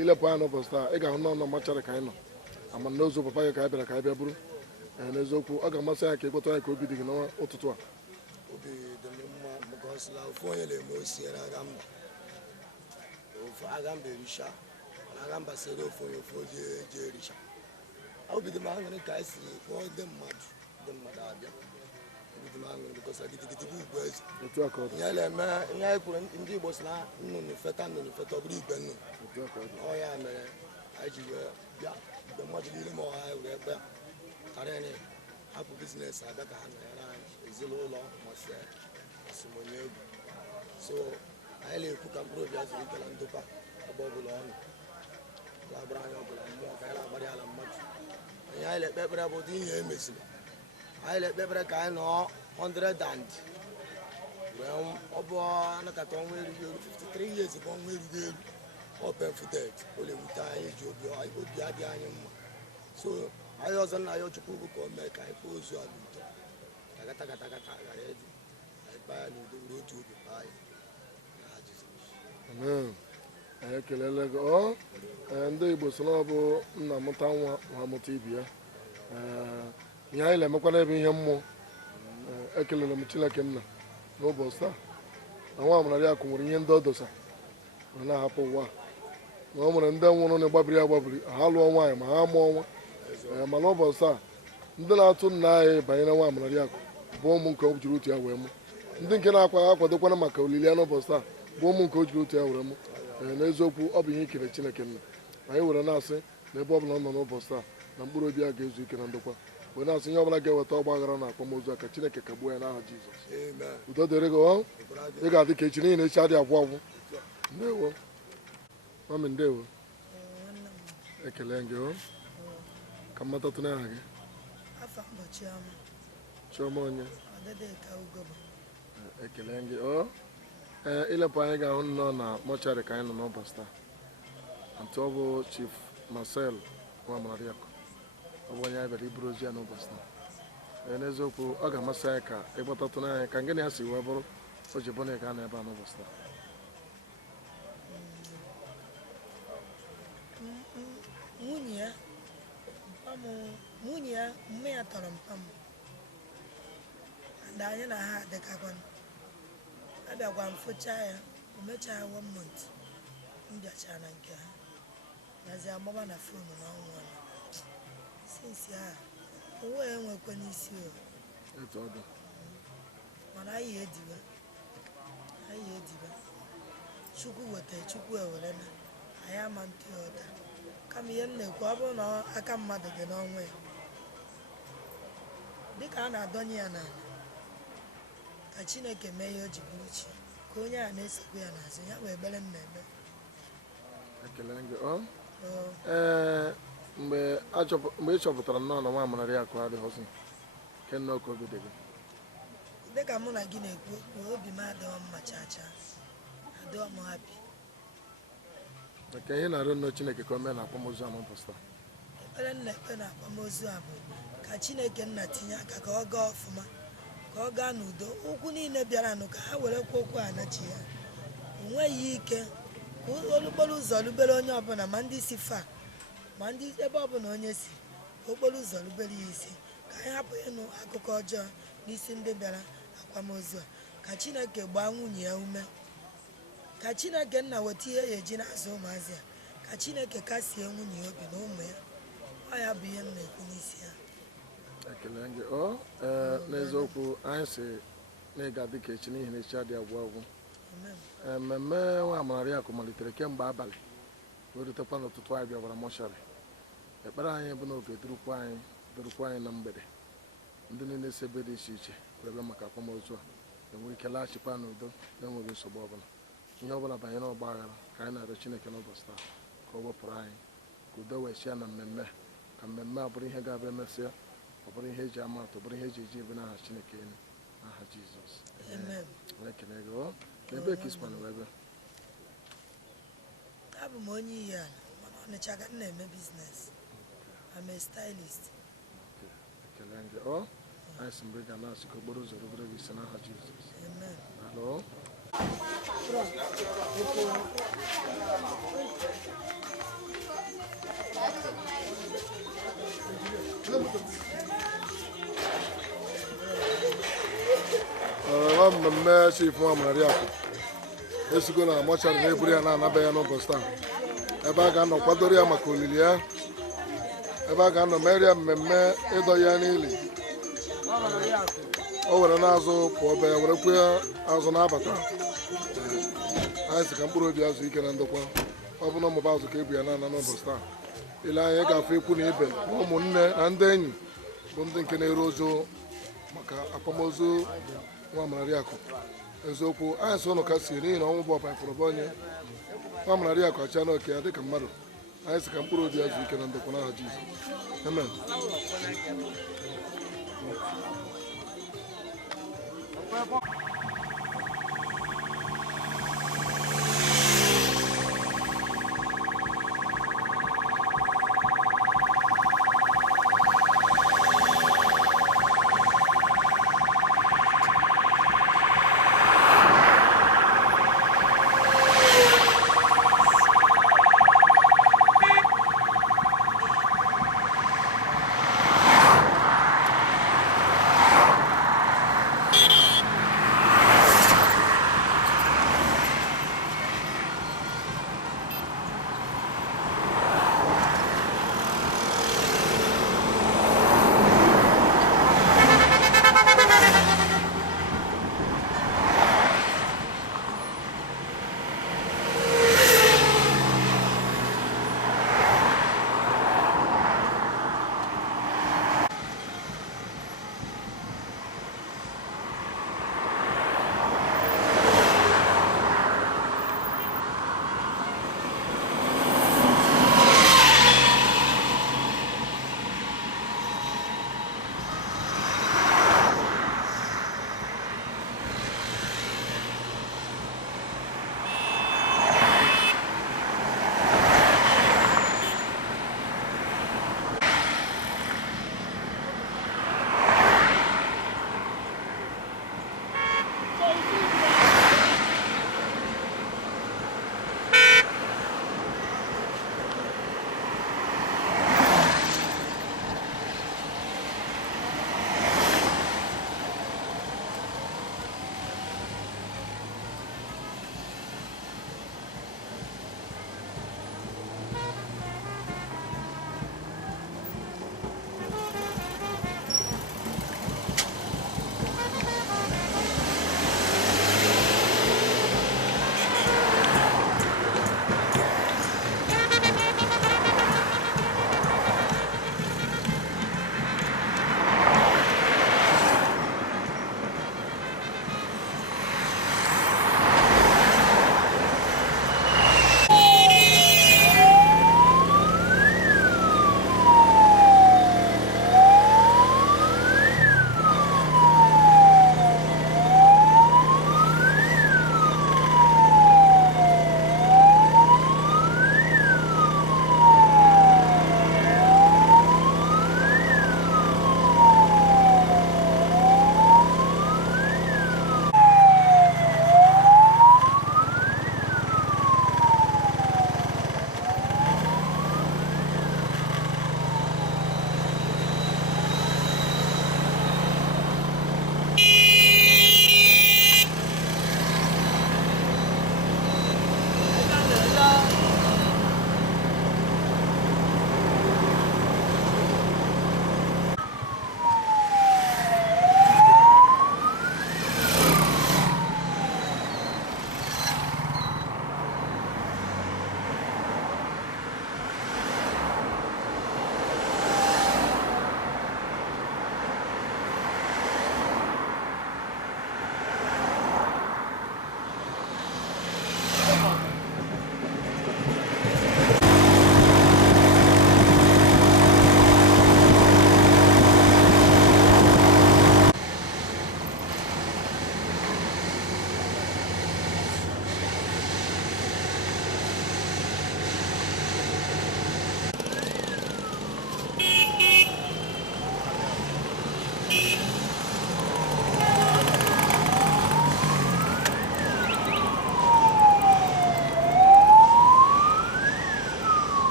ilepụ anya n'ụbọchị taa ị ga-ahụ nọ machara ka anyị nọ ama na ozu papa gị ka anyị bịara ka anyị bịa bụrụ n'eziokwu ọ ga-amasị anyị ka ịkpọta anyị ka obi dị gị n'ụtụtụ a obi dị m mma maka ọsịla ofu onye na-eme osiere agha mba ofu agha mba erisha mana agha mba sere ofu onye ofu oji eji erisha obi dị m aṅụrị ka anyị si kpọọ ndị mmadụ abịa obi dị m aṅụrị bụkọsa gidigidi bụ ugwu eze ihe na-eme ihe anyị kwuru ndị Igbo si na nnụnụ feta ọ bụrụ igwe nnụnụ ọ ya mere anyị ji wee bịa mgbe mmadụ niile ma ọha anyị were kpea karịa hapụ biznes abịa ka ha nọnyere anyị ezinụlọ Marcel Asomonyegwu so anyị na-ekwu ka mkpụrụ obi azụrụ ike na ndokwa ebe ọbụla ọ nọ ga-agbara anyị ọbụla mmụọ ka anyị na-agbara ala mmadụ ihe anyị na-ekpe ekpere bụ ụdị ihe emesiri anyị na-ekpe ekpere ka anyị nọ 100 and ọ bụ anakọta ọnwa erughị eru 53 years bụ ọnwa erughị eru ọ penfudet o na-ewute anyị ji obi adịghị anyị mma so anyị ọzọ nna ya Chukwu bụ ka o mee ka anyị kpọọ ozu ala udo tagatakata ghara ịdị anyị kpaa ya n'udo were otu obi kpaa anyị ekelele gị ọ ndị Igbo so na ọ bụ nna mụta nwa ha mụta ibi ya ihe anyị na-emekwa n'ebe ihe mmụọ ekelele m Chineke nna n'ụbọchị taa na nwa amụnarị akụ nwere ihe ndị ọ dosa ma na-ahapụ ụwa na ọ nwere ndị nwụrụ na ịgbabiri agbabiri ha lụọ nwaanyị ma ha mụọ nwa ma n'ụbọchị taa ndị na-atụ nna anyị banyere nwa amụnarị akụ bụ ụmụ nke o jiri otu ya wee mụ ndị nke na-akwadokwana maka olili ya n'ụbọchị taa bụ ụmụ nke o jiri otu ya were mụ n'eziokwu ọ bụ ihe ikele Chineke nna anyị were na-asị na ebe ọbụla ọ nọ n'ụbọchị taa na mkpụrụ obi ya ga-ezu ike na ndokwa wee na-asị ihe ọbụla ga-eweta ọgba aghara na akwamozu a ka Chineke kagbuo ya n'aha Jizọs udo dịrị gị ị ga-adị ka echi n'ihi na echi adị agwụ agwụ ndewo mami ndewo ekele gị ka mmatatụ n'aha gị Chioma onye ekele gị ilepụ anyị ga-ahụ nnọọ na mọcharị ka anyị nọ n'ụbọchị taa ntụ ọ bụ Chief Marcel Akuamiala ọ bụ onye anyị bịara iburu ozi ya n'ụbọchị taa n'eziokwu ọ ga-amasị anyị ka ịgbatatụ n'anya ka ngịnị ya si wee bụrụ o ji bụ na ị ga na ebe a n'ụbọchị taa nwunye ya mme ya tọrọ mpa m ndị anyị na ha adịkakwana abịagwa m fụcha ya o mechaa ya 1 month m bịachara na nke ha nazi agbaba na fonu na ọnwụ ọnụ sinsi ha owe enwekwa n'isi mana anyị ediba Chukwu weta Chukwu ewere na anyị ama ntị ọda kama ihe m na-ekwu ọ bụrụ na aka mmadụ dị n'ọnwa ya dịka a na-adọnye ya n'ala ka Chineke mee ihe o ji bụrụ chi ka onye a na-esokwa ya n'azụ ya wee ekpere m na-eme mgbe ị chọpụtara nnọọ na nwa amụnarị akụ adịghịzi ke nnọọ ka obi dị gị dịka mụ na gị na-ekwu okwu obi m adịghị mma chacha adịghị m hapi ka ihe na-arụ nnọọ Chineke ka o mee na akwamozu a n'ụbọchị taa ekpere nna ekpe na akwamozu a bụ ka Chineke nna tinye aka ka ọ gaa ọfụma ka ọ gaa n'udo okwu niile bịaranụ ka ha were kwa okwu anachi ya o nweghị ike ka okporo ụzọ rubere onye ọbụla ma ndị si fa ma ndị ebe ọbụla onye si okporo ụzọ rubere ya isi ka anyị hapụ ịnụ akụkọ ọjọọ n'isi ndị bịara akwamozu a ka Chineke gbaa nwunye ya ume ka Chineke nna weta ihe ya eji n'azụ ụmụazị ya ka Chineke kasie nwunye ya obi na ụmụ ya ọ ya bụ ihe m na-ekwu n'isi ya ekele gị n'eziokwu anyị si na ịga dị ka echi n'ihi na echi adị agwụ agwụ mmemme nwa amụnarị akụ malitere kemgbe abalị wee rutekwa n'ụtụtụ anyị bịakwara mọsharị ekpere anyị bụ n'oge durukwa anyị na mgbede ndị niile si ebe dị iche iche were maka akwamozu a enwere ike laghachikwa n'udo na-enweghị nsogbu ọbụla ihe ọbụla banyere ọgba aghara ka anyị na-arịọ Chineke n'ụbọchị taa ka ọ wepụrụ anyị ka udo wee chia na mmemme ka mmemme a bụrụ ihe ga-abịa emesịa ọ bụrụ ihe eji ama atụ bụrụ ihe eji eji ebe n'aha Chineke elu n'aha Jizọs ekele gị n'ebe ka isikwana wee bịa abụ m onye iyi ala mana Ọnịcha ka m na-eme biznes I'm a stylist ekele gị anyị si mgbe ị ga na-asị ka okporo ụzọ rubere gị isi n'aha Jizọs alụ mmemme Chief Akuamiala esigo na mọcharị na-eburu ya na-anaba ya n'ụbọchị taa ebe a ga-anọ kwadoro ya maka olili ya ebe a ga-anọ mere ya mmemme ịdọ ya n'ili o were n'azụ pụọ be ya werekwa ya azụ na-abata anyị si ka mkpụrụ obi azụ ike na ndokwa ọ bụ na ọmụba azụ ka ebu ya na-ana n'ụbọchị taa ile anya ga-afụ ikwu na ibe na ụmụnne na ndị enyi bụ ndị nke na-eru ozu maka akwamozu nwa amụnarị akụ eziokwu anyị sị ụnụ ka sie n'ihi na ọnwụ bụ ọbara fụrụba onye nwa amụnarị akụ achịa na oke ya dịka mmadụ anyị si ka mkpụrụ obi azụ ike na ndokwa n'aha Jizọs amen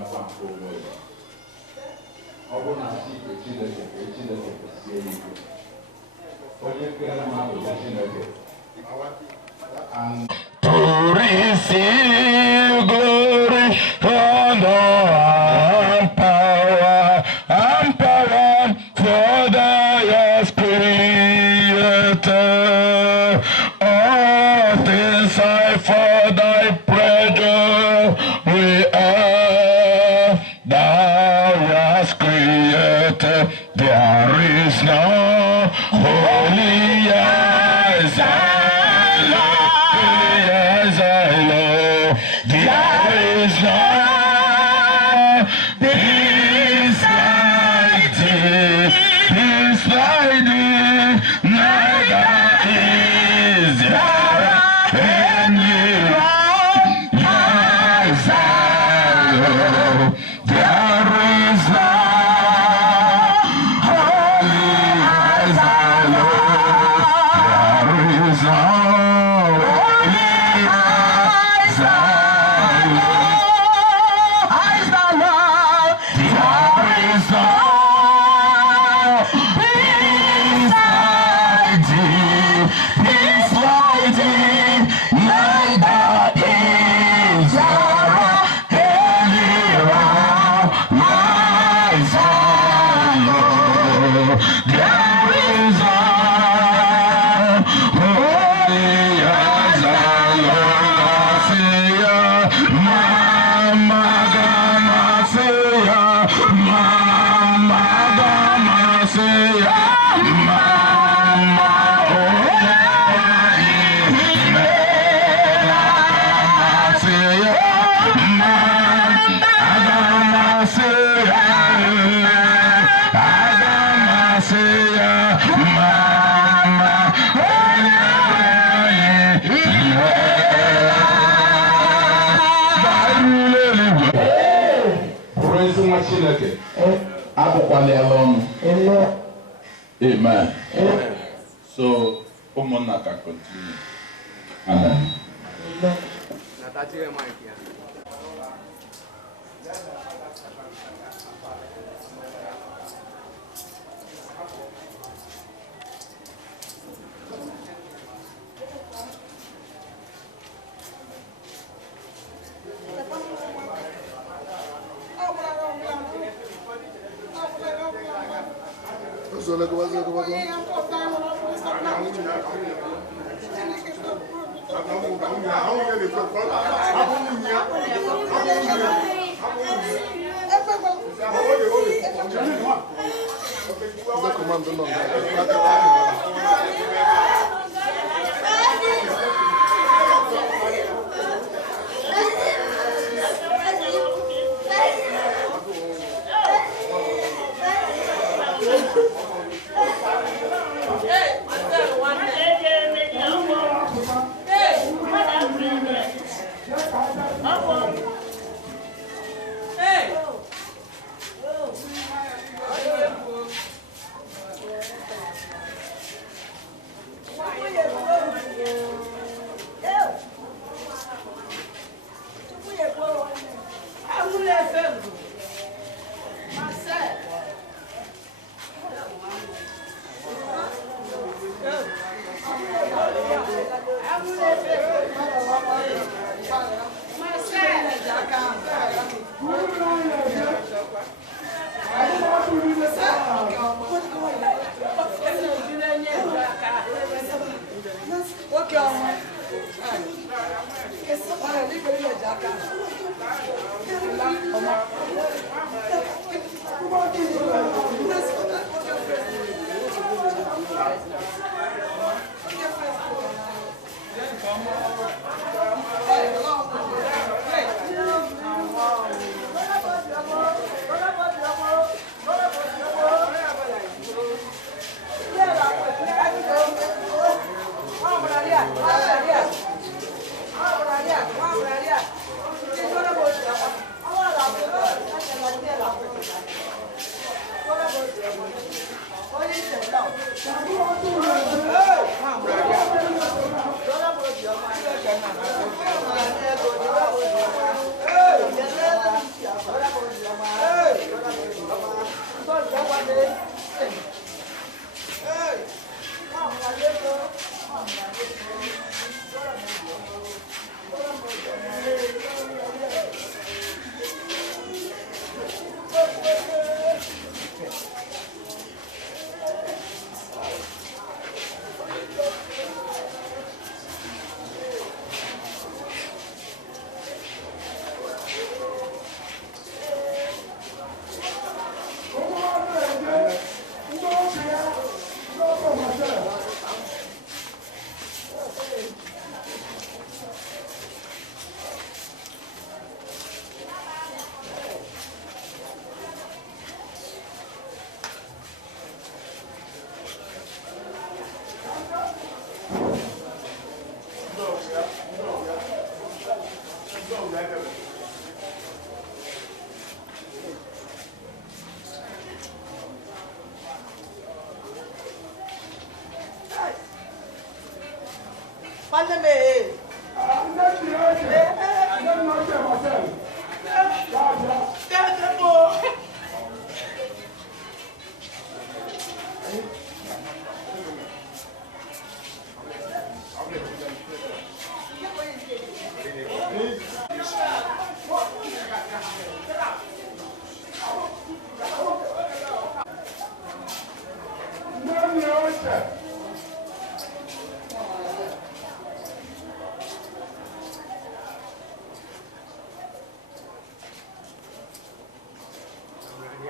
akwa nke onwe ya. Ọ bụrụ na chi nke Chineke ka Chineke sie ike. Onye kere mmadụ bụ Chineke. To receive glory, honor, and power for thy spirit. All things are for thy pleasure, we are thou hast created. There is no holy as Amen. Amen. So, Umona can continue. Amen.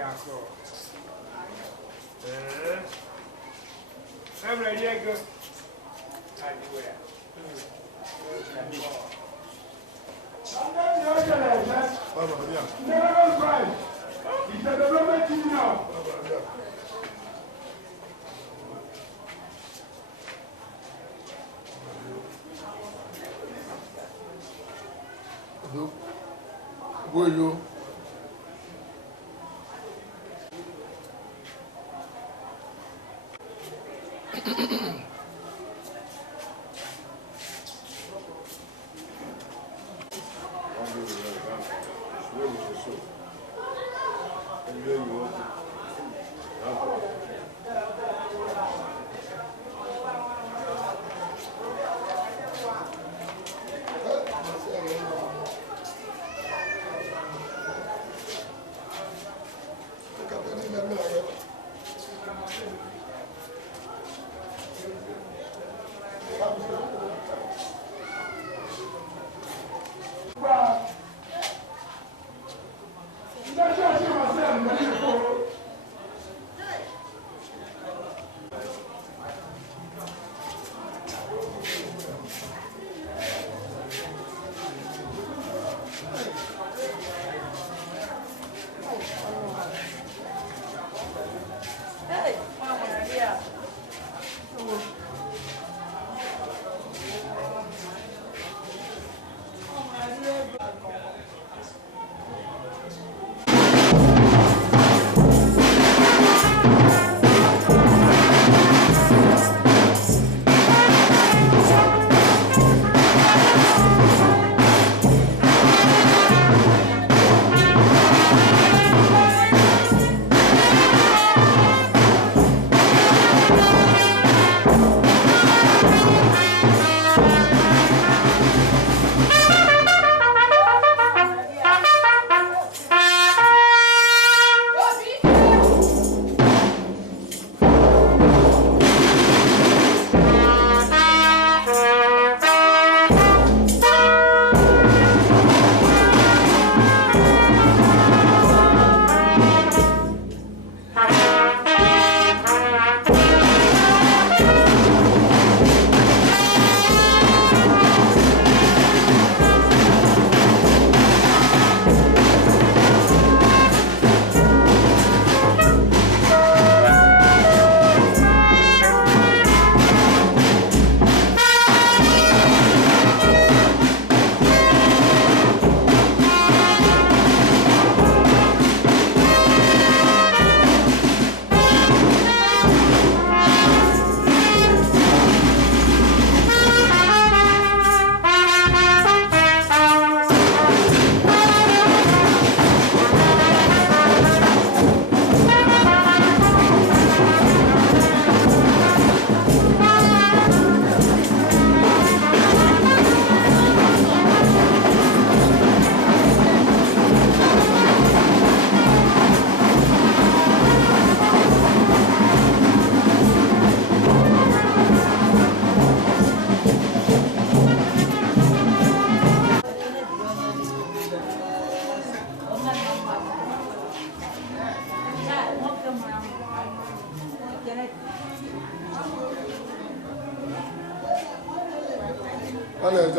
I'm ready to go. Where you?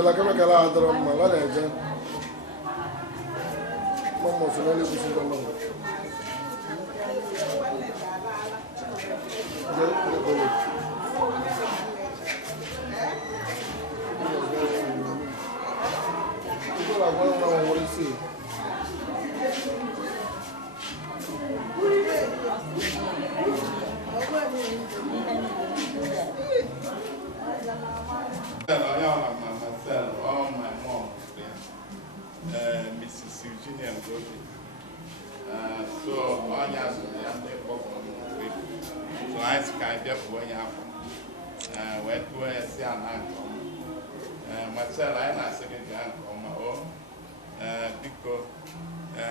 la kama kala adoro ma wala eje mama so le ku sin mama Marcel, all my mom, Mrs. Eugenia Gopi. So, all your so I can't get when you have went to a see an uncle. Marcel, I'm not saying uncle, my own, because I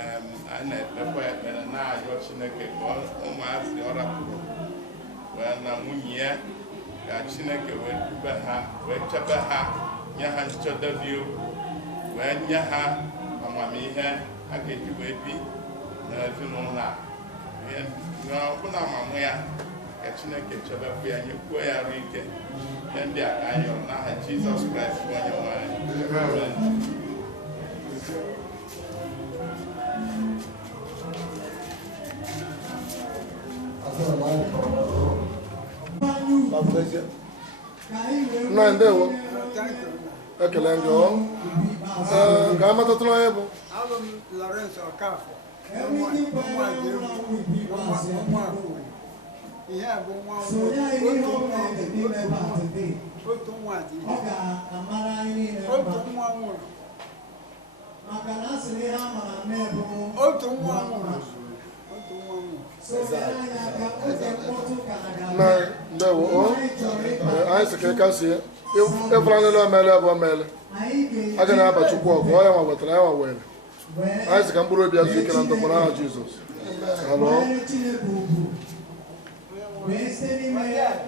never went and now you're watching a cake on my oracle. When I'm here. Chineke wee chebe ha nye ha nchedobi wee nye ha amamihe a ga-eji wee bi n'ezinụlọ a ọbụna amamụ ya ka Chineke chebekwu ya nyekwuo ya arụ ike ihe ndị a ka anyị yọrọ n'aha Jizọs Kraịst bụ onye nwe anyị. Nna ndewo ekele gị ka a matatụrụ onye bụ Abụ m Lawrence Okafọ ihe a bụ nwa otu nwa dị otu nwa nwụrụ otu nwa nwụrụ na ndewo anyị sị ka ị kasie ịfụra nlele omele bụ omele a ga na-aba Chukwu ọgụ ọ ya nwa wetara ya nwa were anyị sị ka mkpụrụ obi ya zuo ike na ndokwa n'aha Jizọs. Alụ Yeah.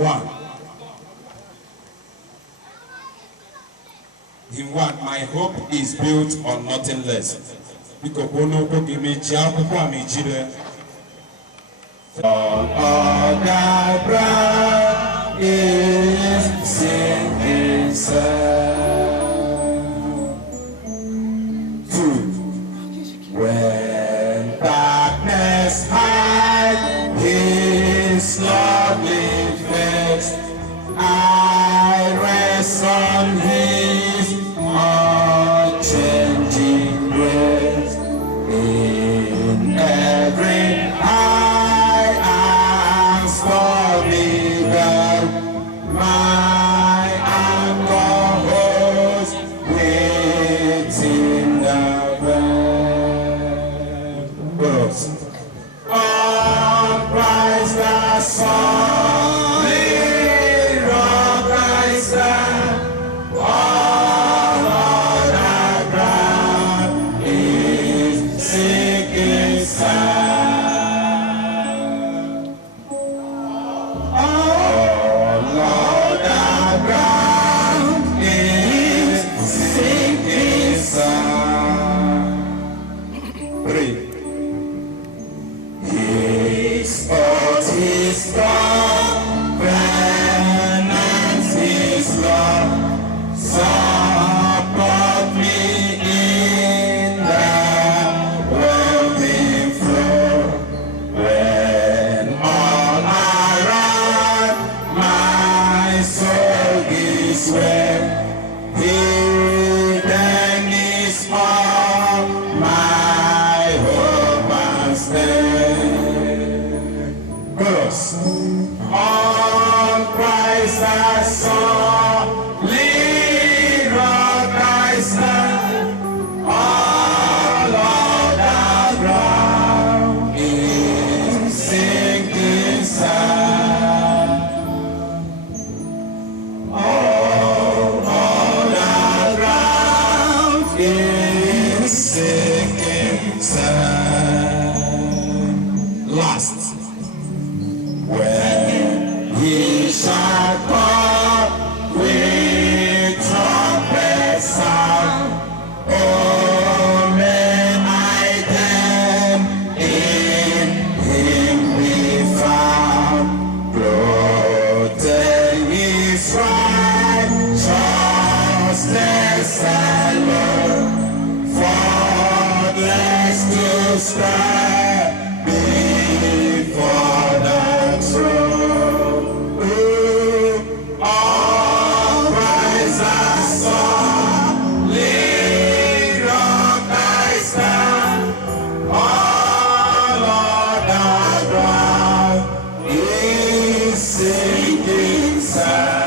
one. In one, my hope is built on nothing less. Because one give me job, me children. All that ground is sinking sand. Two, when darkness hides His lovely face, I rest on His unchanging grace. In every my anchor holds within the verse. On Christ the solid rock I stand. All other ground is sinking sand. Support me in the whelming flow. When all around my soul is wet, hidden is all my hope and stay. Chorus. On Christ the solid rock I stand. All other ground is sinking sand. All other ground is sinking sand. Last. When He shall come with trumpet sound, oh, may I then in Him be found, clothed in His righteousness alone, faultless to stand before the throne. All Christ the solid rock I stand. All other ground is sinking sand.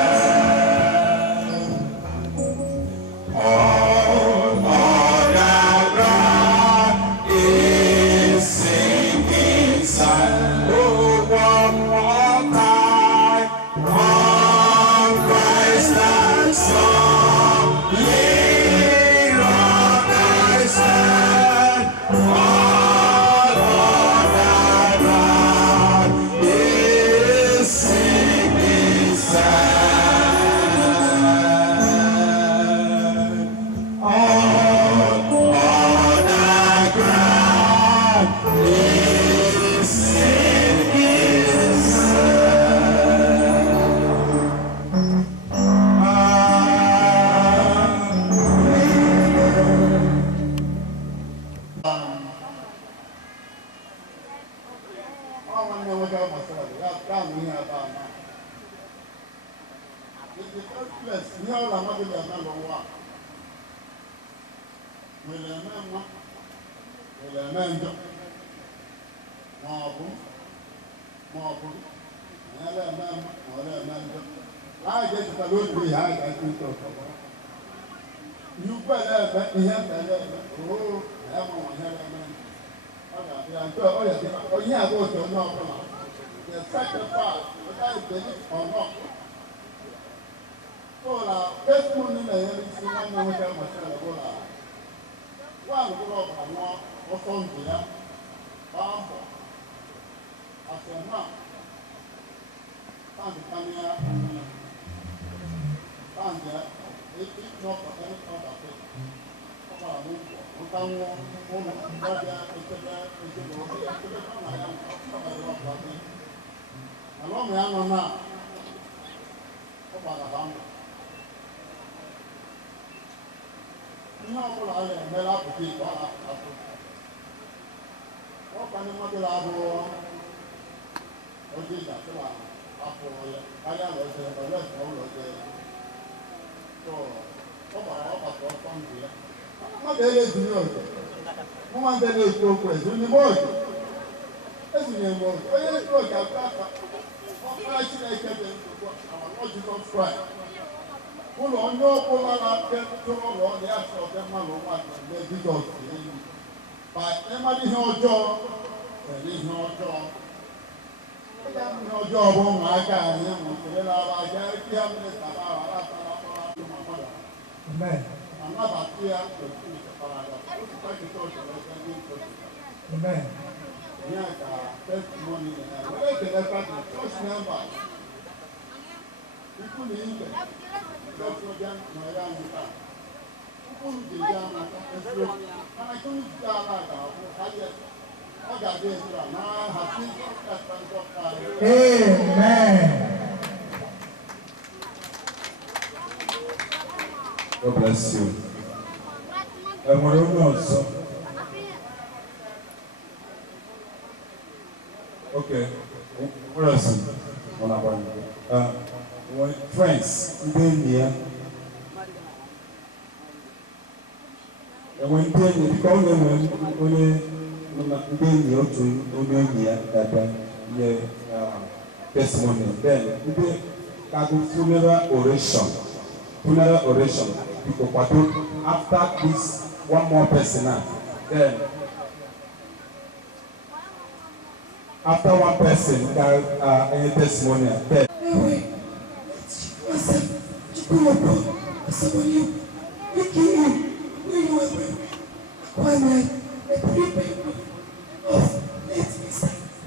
All other ground is sinking sand. Oh, one more time. On Christ the solid rock I stand. All other ground is sinking sand. All other ground is sinking The second part, whether you believe or not. So, testimony in the hearing, see one man with Marcel. One go up and one also here. Bambo. As a man. I Amen. Amen. God bless you. Okay. Where else? Friends, then here. And when you call them testimony, then you can funeral oration. After this, one more person now. Then after one person can any testimony. Then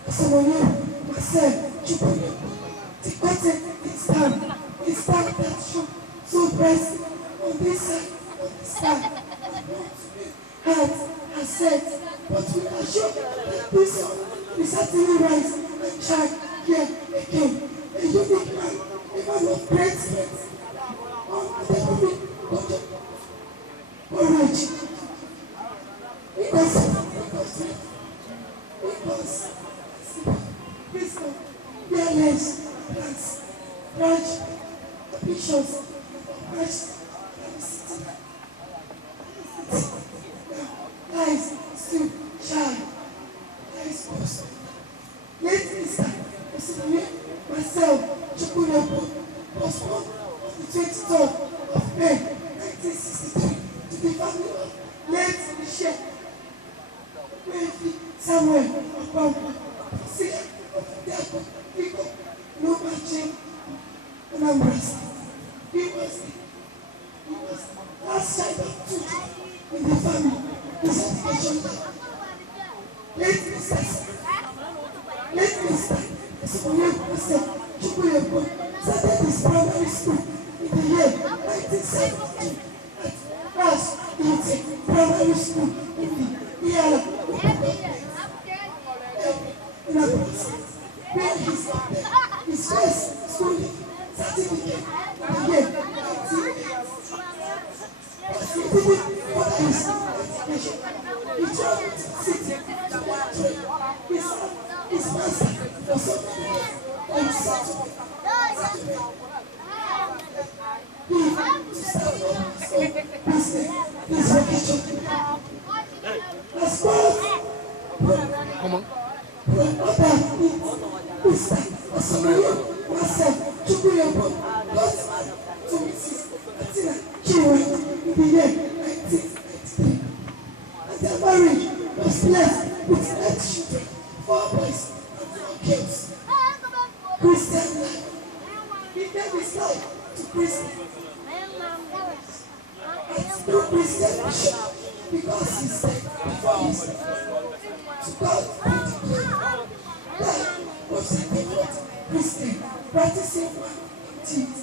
Asomonyegwu, Marcel, it's time that show so bright on this side, heart has set, but we are sure that this one will certainly rise and shine here again. A unique man, a man of great strength, unbelievable courage, because wisdom, fearless, plans, courage, ambitions, lies still shine. Lies also. Late Mr. Asomonyegwu Marcel was born on the 23rd of May 1963 to the family of late Michelle Samuel Obama, President of the People, no matching Anambra. He was the last child of two in the family. His education late Mr. Asomonyegwu Marcel started his primary school in the year 1972 at Ras Primary School in the Yala, where his first schooling certificate in the year 1980. As he didn't further his education, he traveled to the city to learn trade. His master for so many years and settled to start up his own business, his vocation. As far as other needs, Mr. Asomonyegwu Marcel got to Mrs. Atina Chiwet in the year 1993. And their marriage was blessed with 8 children, 4 boys and 4 girls. Christian life. He gave his life to Christian. And through Christian mission, because he said before he said, to God be the glory. That was the Christian, practicing Jesus.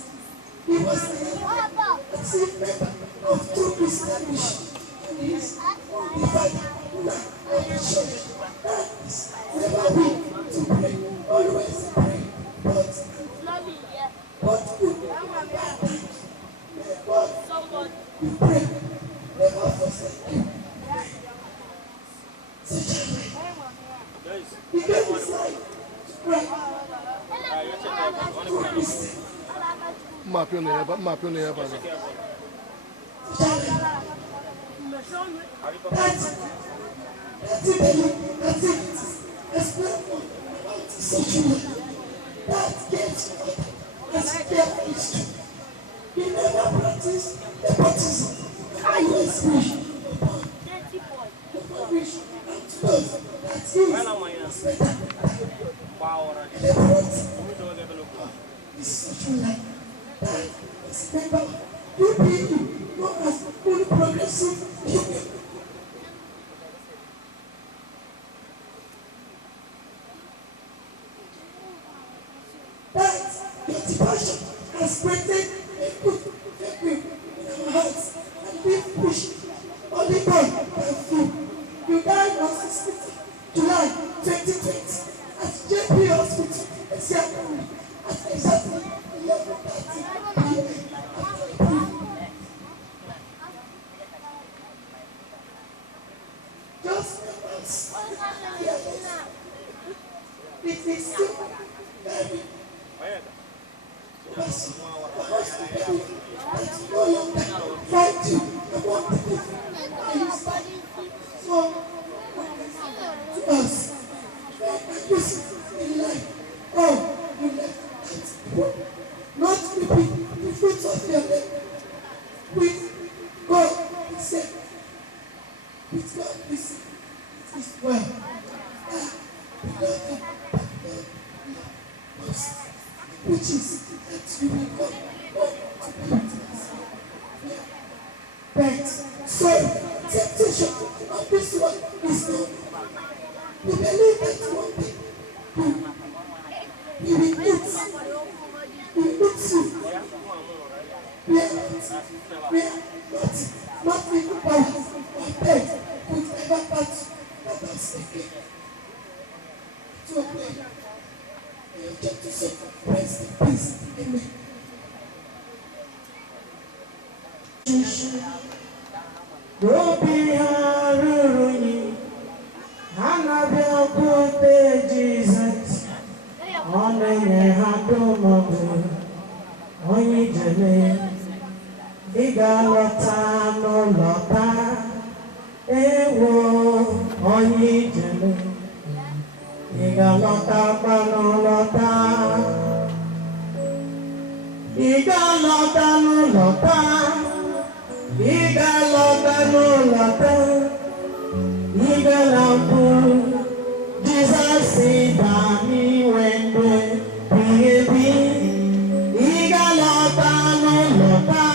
He was an active member of two Christian missions. And he is the father of the church. That is never weak to pray, always pray, but good and bad times. May God you pray, never forsake you. Such a way. He gave his life to pray. Mapio neba. That's that gets he never practiced nepotism. I always wish is such a life that is member you people known as fully progressive union. That your departure has created a good in our hearts and we push only God and you. You died on 16th July 2020 at JP Hospital in Seattle at exactly 11:30 p.m. Just it is still very no longer fight you. I want to give so to us. This in life. Oh, you left that. Not repeat the fruits of your labor. With God, he said. With God, he said. It is well. Which is that you will come right. So, temptation of this one is no. We believe that one day we will eat you. We are not even powers or bed could ever touch that us again. To obey. We are just to say, praise the peace. Amen. Obi haruni, anabiakute Jesus, onenye hadumobu, onye jene, igalota no lota, ewo, onye jene, igalota no lota, igalota no lota. Igalota no lota, igalapu, Jesus said that he went with baby. Igalota no lota,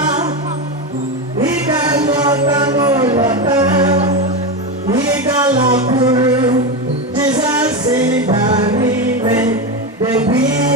igalapu, Jesus said that he went baby.